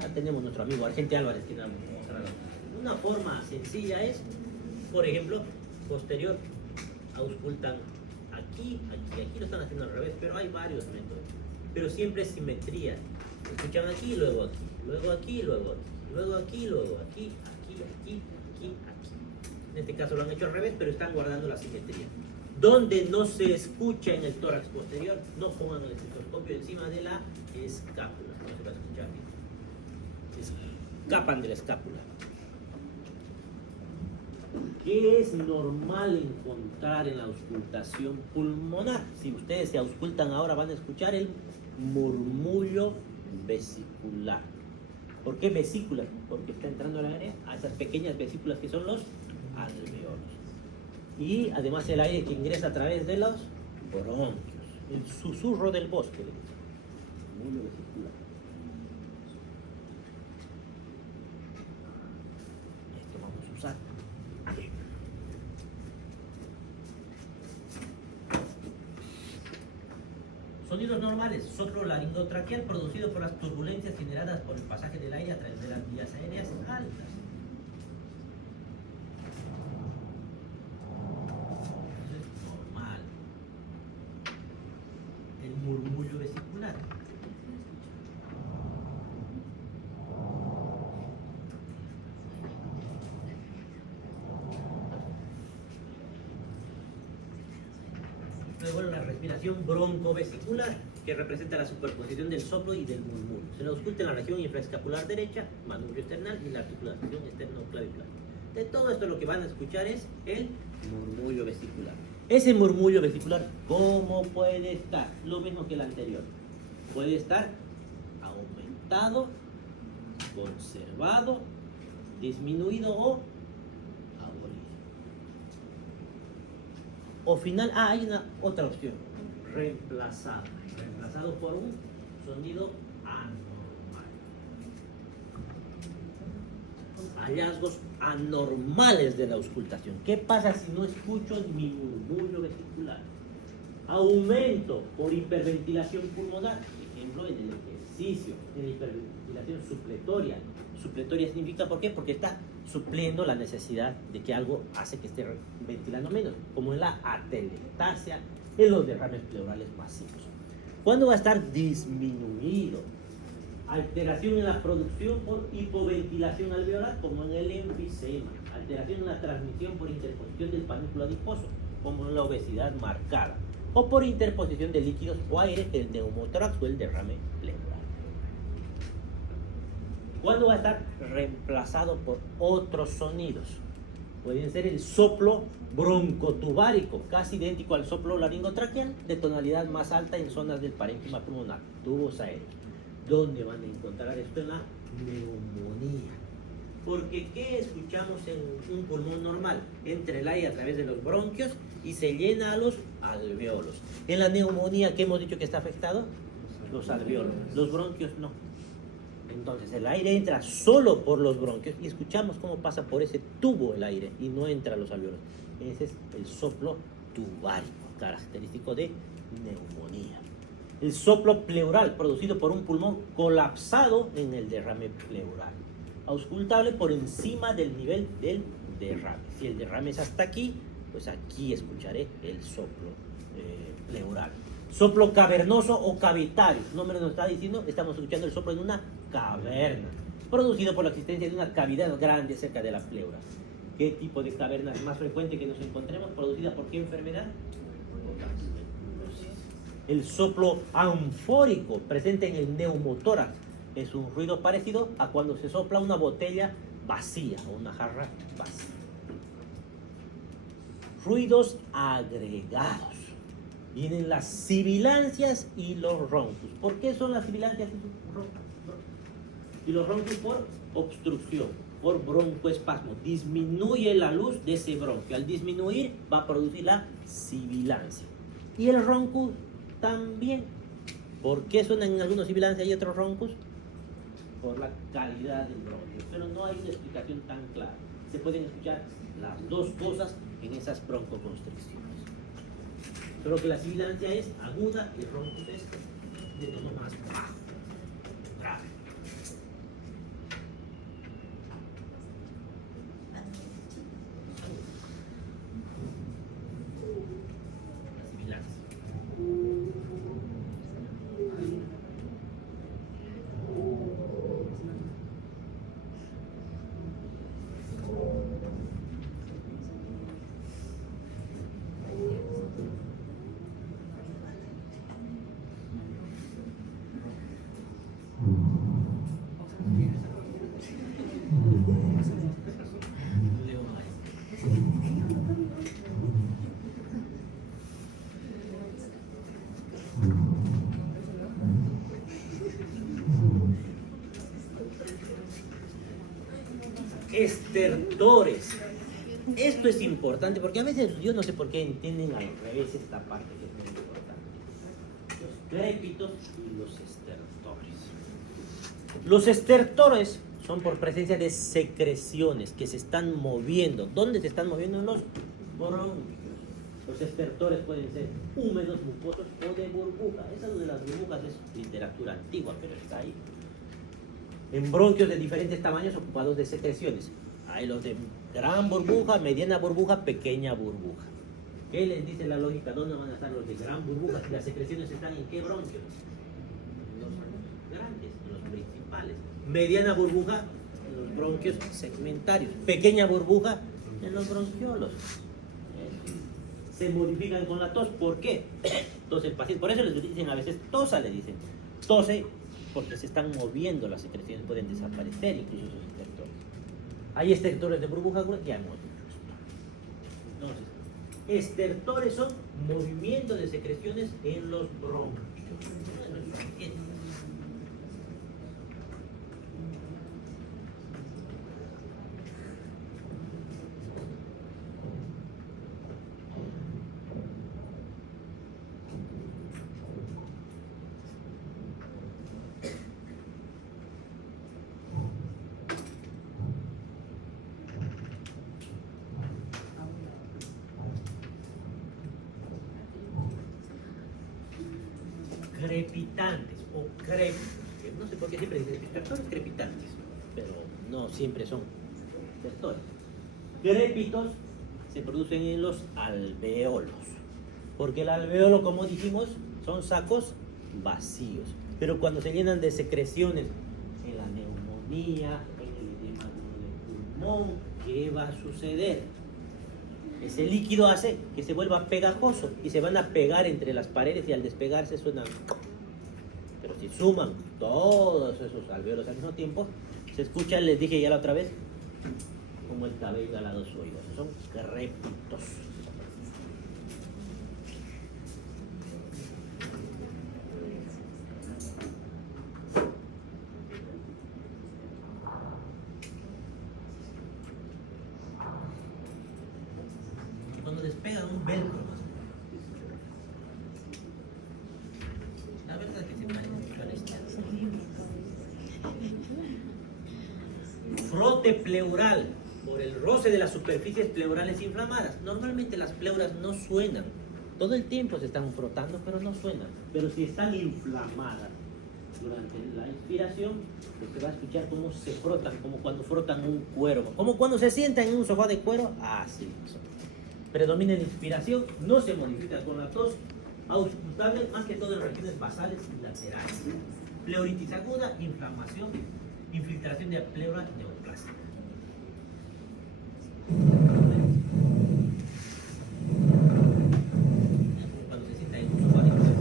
Ya tenemos nuestro amigo Argente Álvarez que nos ha mostrado. Una forma sencilla es, por ejemplo, posterior, auscultan aquí, lo están haciendo al revés, pero hay varios métodos. Pero siempre es simetría. Escuchan aquí, luego aquí, luego aquí, luego aquí, luego aquí, luego aquí, aquí. En este caso lo han hecho al revés, pero están guardando la simetría. Donde no se escucha en el tórax posterior, no pongan el estetoscopio encima de la escápula. No se van a escuchar bien. Escapan de la escápula. ¿Qué es normal encontrar en la auscultación pulmonar? Si ustedes se auscultan ahora van a escuchar el murmullo vesicular. ¿Por qué vesículas? Porque está entrando el aire a esas pequeñas vesículas que son los alveolos. Y además el aire que ingresa a través de los bronquios, el susurro del bosque, murmullo vesicular. Esto vamos a usar. Sonidos normales, soplo laringotraqueal producido por las turbulencias generadas por el pasaje del aire a través de las vías aéreas altas. Murmullo vesicular. Luego la respiración broncovesicular, que representa la superposición del soplo y del murmullo. Se lo ausculta en la región infraescapular derecha, manubrio esternal y la articulación esternoclavicular. De todo esto lo que van a escuchar es el murmullo vesicular. Ese murmullo vesicular, ¿cómo puede estar? Lo mismo que el anterior. Puede estar aumentado, conservado, disminuido o abolido. O final, hay una otra opción, reemplazado. Reemplazado por un sonido anormal. Hallazgos anormales de la auscultación. ¿Qué pasa si no escucho mi murmullo vesicular? Aumento por hiperventilación pulmonar, por ejemplo en el ejercicio, en la hiperventilación supletoria. Supletoria significa ¿por qué? Porque está supliendo la necesidad de que algo hace que esté ventilando menos, como en la atelectasia, en los derrames pleurales masivos. ¿Cuándo va a estar disminuido? Alteración en la producción por hipoventilación alveolar, como en el enfisema. Alteración en la transmisión por interposición del panículo adiposo, como en la obesidad marcada. O por interposición de líquidos o aire, el neumotórax o el derrame pleural. ¿Cuándo va a estar reemplazado por otros sonidos? Pueden ser el soplo broncotubárico, casi idéntico al soplo laringotraqueal, de tonalidad más alta en zonas del parénquima pulmonar, tubos aéreos. ¿Dónde van a encontrar esto? En la neumonía. Porque ¿qué escuchamos en un pulmón normal? Entra el aire a través de los bronquios y se llena a los alveolos. En la neumonía, ¿qué hemos dicho que está afectado? Los alveolos. Los bronquios no. Entonces el aire entra solo por los bronquios y escuchamos cómo pasa por ese tubo el aire y no entra a los alvéolos. Ese es el soplo tubárico, característico de neumonía. El soplo pleural, producido por un pulmón colapsado en el derrame pleural, auscultable por encima del nivel del derrame. Si el derrame es hasta aquí, pues aquí escucharé el soplo pleural. Soplo cavernoso o cavitario. El nombre nos está diciendo, estamos escuchando el soplo en una caverna, producido por la existencia de una cavidad grande cerca de la pleura. ¿Qué tipo de caverna es más frecuente que nos encontremos? ¿Producida por qué enfermedad? Por la tuberculosis. El soplo anfórico, presente en el neumotórax, es un ruido parecido a cuando se sopla una botella vacía o una jarra vacía. Ruidos agregados. Vienen las sibilancias y los roncos. ¿Por qué son las sibilancias y los roncos? Por obstrucción, por broncoespasmo. Disminuye la luz de ese bronquio. Al disminuir va a producir la sibilancia. Y el ronco también. ¿Por qué suenan en algunos sibilancias y otros roncos? Por la calidad del bronquio. Pero no hay una explicación tan clara. Se pueden escuchar las dos cosas en esas broncoconstricciones. Solo que la sibilancia es aguda y el ronco es de tono más bajo, grave. La sibilancia. Estertores. Esto es importante porque a veces yo no sé por qué entienden al revés esta parte que es muy importante. Los crépitos y los estertores. Los estertores son por presencia de secreciones que se están moviendo. ¿Dónde se están moviendo? En los bronquios. Los estertores pueden ser húmedos, mucosos o de burbuja. Esa de las burbujas es literatura antigua, pero está ahí. En bronquios de diferentes tamaños ocupados de secreciones. Hay los de gran burbuja, mediana burbuja, pequeña burbuja. ¿Qué les dice la lógica? ¿Dónde van a estar los de gran burbuja? Si las secreciones están en qué bronquios? En los grandes, en los principales. Mediana burbuja en los bronquios segmentarios. Pequeña burbuja en los bronquiolos. Se modifican con la tos. ¿Por qué? Entonces el paciente, por eso les dicen a veces tosa, le dicen. Tose porque se están moviendo las secreciones, pueden desaparecer incluso esos estertores. Hay estertores de burbuja que hemos dicho. Entonces, estertores son movimiento de secreciones en los bronquios. Crepitantes o crépitos. No sé por qué siempre dicen estertores crepitantes, pero no siempre son estertores. Crépitos se producen en los alvéolos, porque el alvéolo, como dijimos, son sacos vacíos. Pero cuando se llenan de secreciones en la neumonía, en el edema del pulmón, ¿qué va a suceder? Ese líquido hace que se vuelva pegajoso y se van a pegar entre las paredes y al despegarse suenan. Pero si suman todos esos alvéolos al mismo tiempo, se escucha, les dije ya la otra vez, como el cabello al lado suyo. Son crépitos. Cuando despegan un velcro más. La verdad que se parece mucho a la izquierda. Mote pleural, por el roce de las superficies pleurales inflamadas. Normalmente las pleuras no suenan. Todo el tiempo se están frotando, pero no suenan. Pero si están inflamadas durante la inspiración, usted va a escuchar cómo se frotan, como cuando frotan un cuero. Como cuando se sientan en un sofá de cuero, así. Predomina la inspiración, no se modifica con la tos, auscultable más que todo en regiones basales y laterales. Pleuritis aguda, inflamación, infiltración de pleura neoplástica. Cuando se sienta en un sofá de cuero.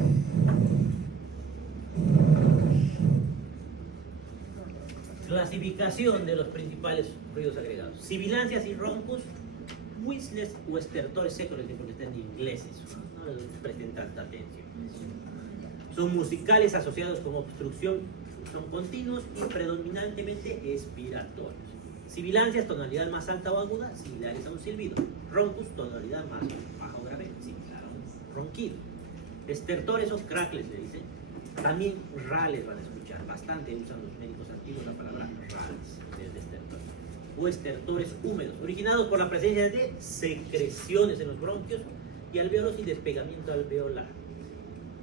Clasificación de los principales ruidos agregados. Sibilancias y roncos, whistles o estertores secos, porque están en ingleses, no les presten tanta atención. Son musicales asociados con obstrucción, son continuos y predominantemente expiratorios. Sibilancias, tonalidad más alta o aguda, similares a un silbido. Roncos, tonalidad más baja o grave, similar a un ronquido. Estertores o crackles, le dicen. También rales van a escuchar, bastante usan los médicos antiguos la palabra rales en vez de estertores. O estertores húmedos, originados por la presencia de secreciones en los bronquios y alveolos y despegamiento alveolar.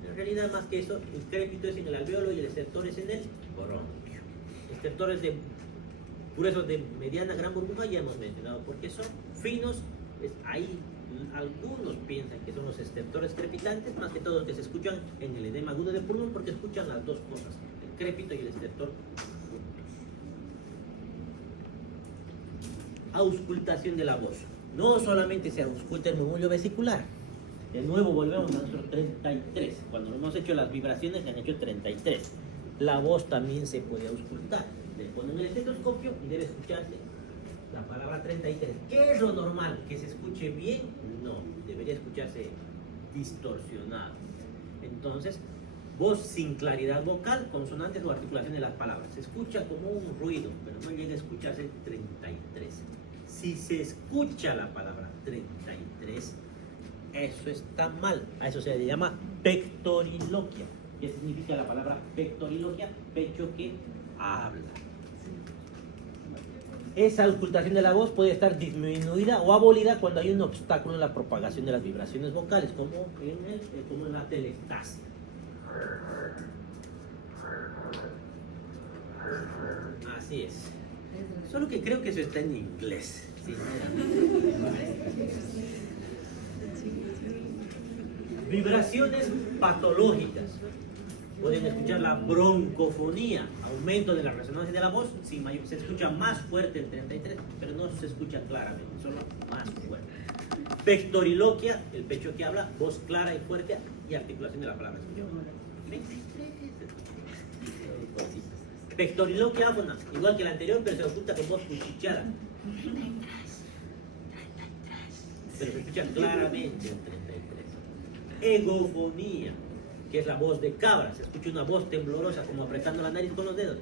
En realidad, más que eso, el crépito es en el alveolo y el estertor es en el bronquio. Estertores de gruesos de mediana gran burbuja ya hemos mencionado porque son finos. Ahí algunos piensan que son los estertores crepitantes, más que todo los que se escuchan en el edema agudo de pulmón, porque escuchan las dos cosas, el crépito y el estertor juntos. Auscultación de la voz. No solamente se ausculta el murmullo vesicular. De nuevo volvemos a nuestro 33. Cuando hemos hecho las vibraciones, se han hecho 33. La voz también se puede auscultar. Le ponen el estetoscopio y debe escucharse la palabra 33. ¿Qué es lo normal? ¿Que se escuche bien? No, debería escucharse distorsionado. Entonces, voz sin claridad vocal, consonantes o articulación de las palabras. Se escucha como un ruido, pero no llega a escucharse 33. Si se escucha la palabra 33, eso está mal. A eso se le llama pectoriloquia. ¿Qué significa la palabra pectoriloquia? Pecho que habla. Esa auscultación de la voz puede estar disminuida o abolida cuando hay un obstáculo en la propagación de las vibraciones vocales, como en la telestasia. Así es. Solo que creo que eso está en inglés. Vibraciones patológicas. Pueden escuchar la broncofonía, aumento de la resonancia de la voz, se escucha más fuerte el 33, pero no se escucha claramente, solo más fuerte. Pectoriloquia, el pecho que habla, voz clara y fuerte y articulación de la palabra. Pectoriloquia áfona, igual que la anterior, pero se oculta con voz cuchicheada. Pero se escucha claramente el 33. Egofonía, que es la voz de cabra, se escucha una voz temblorosa como apretando la nariz con los dedos.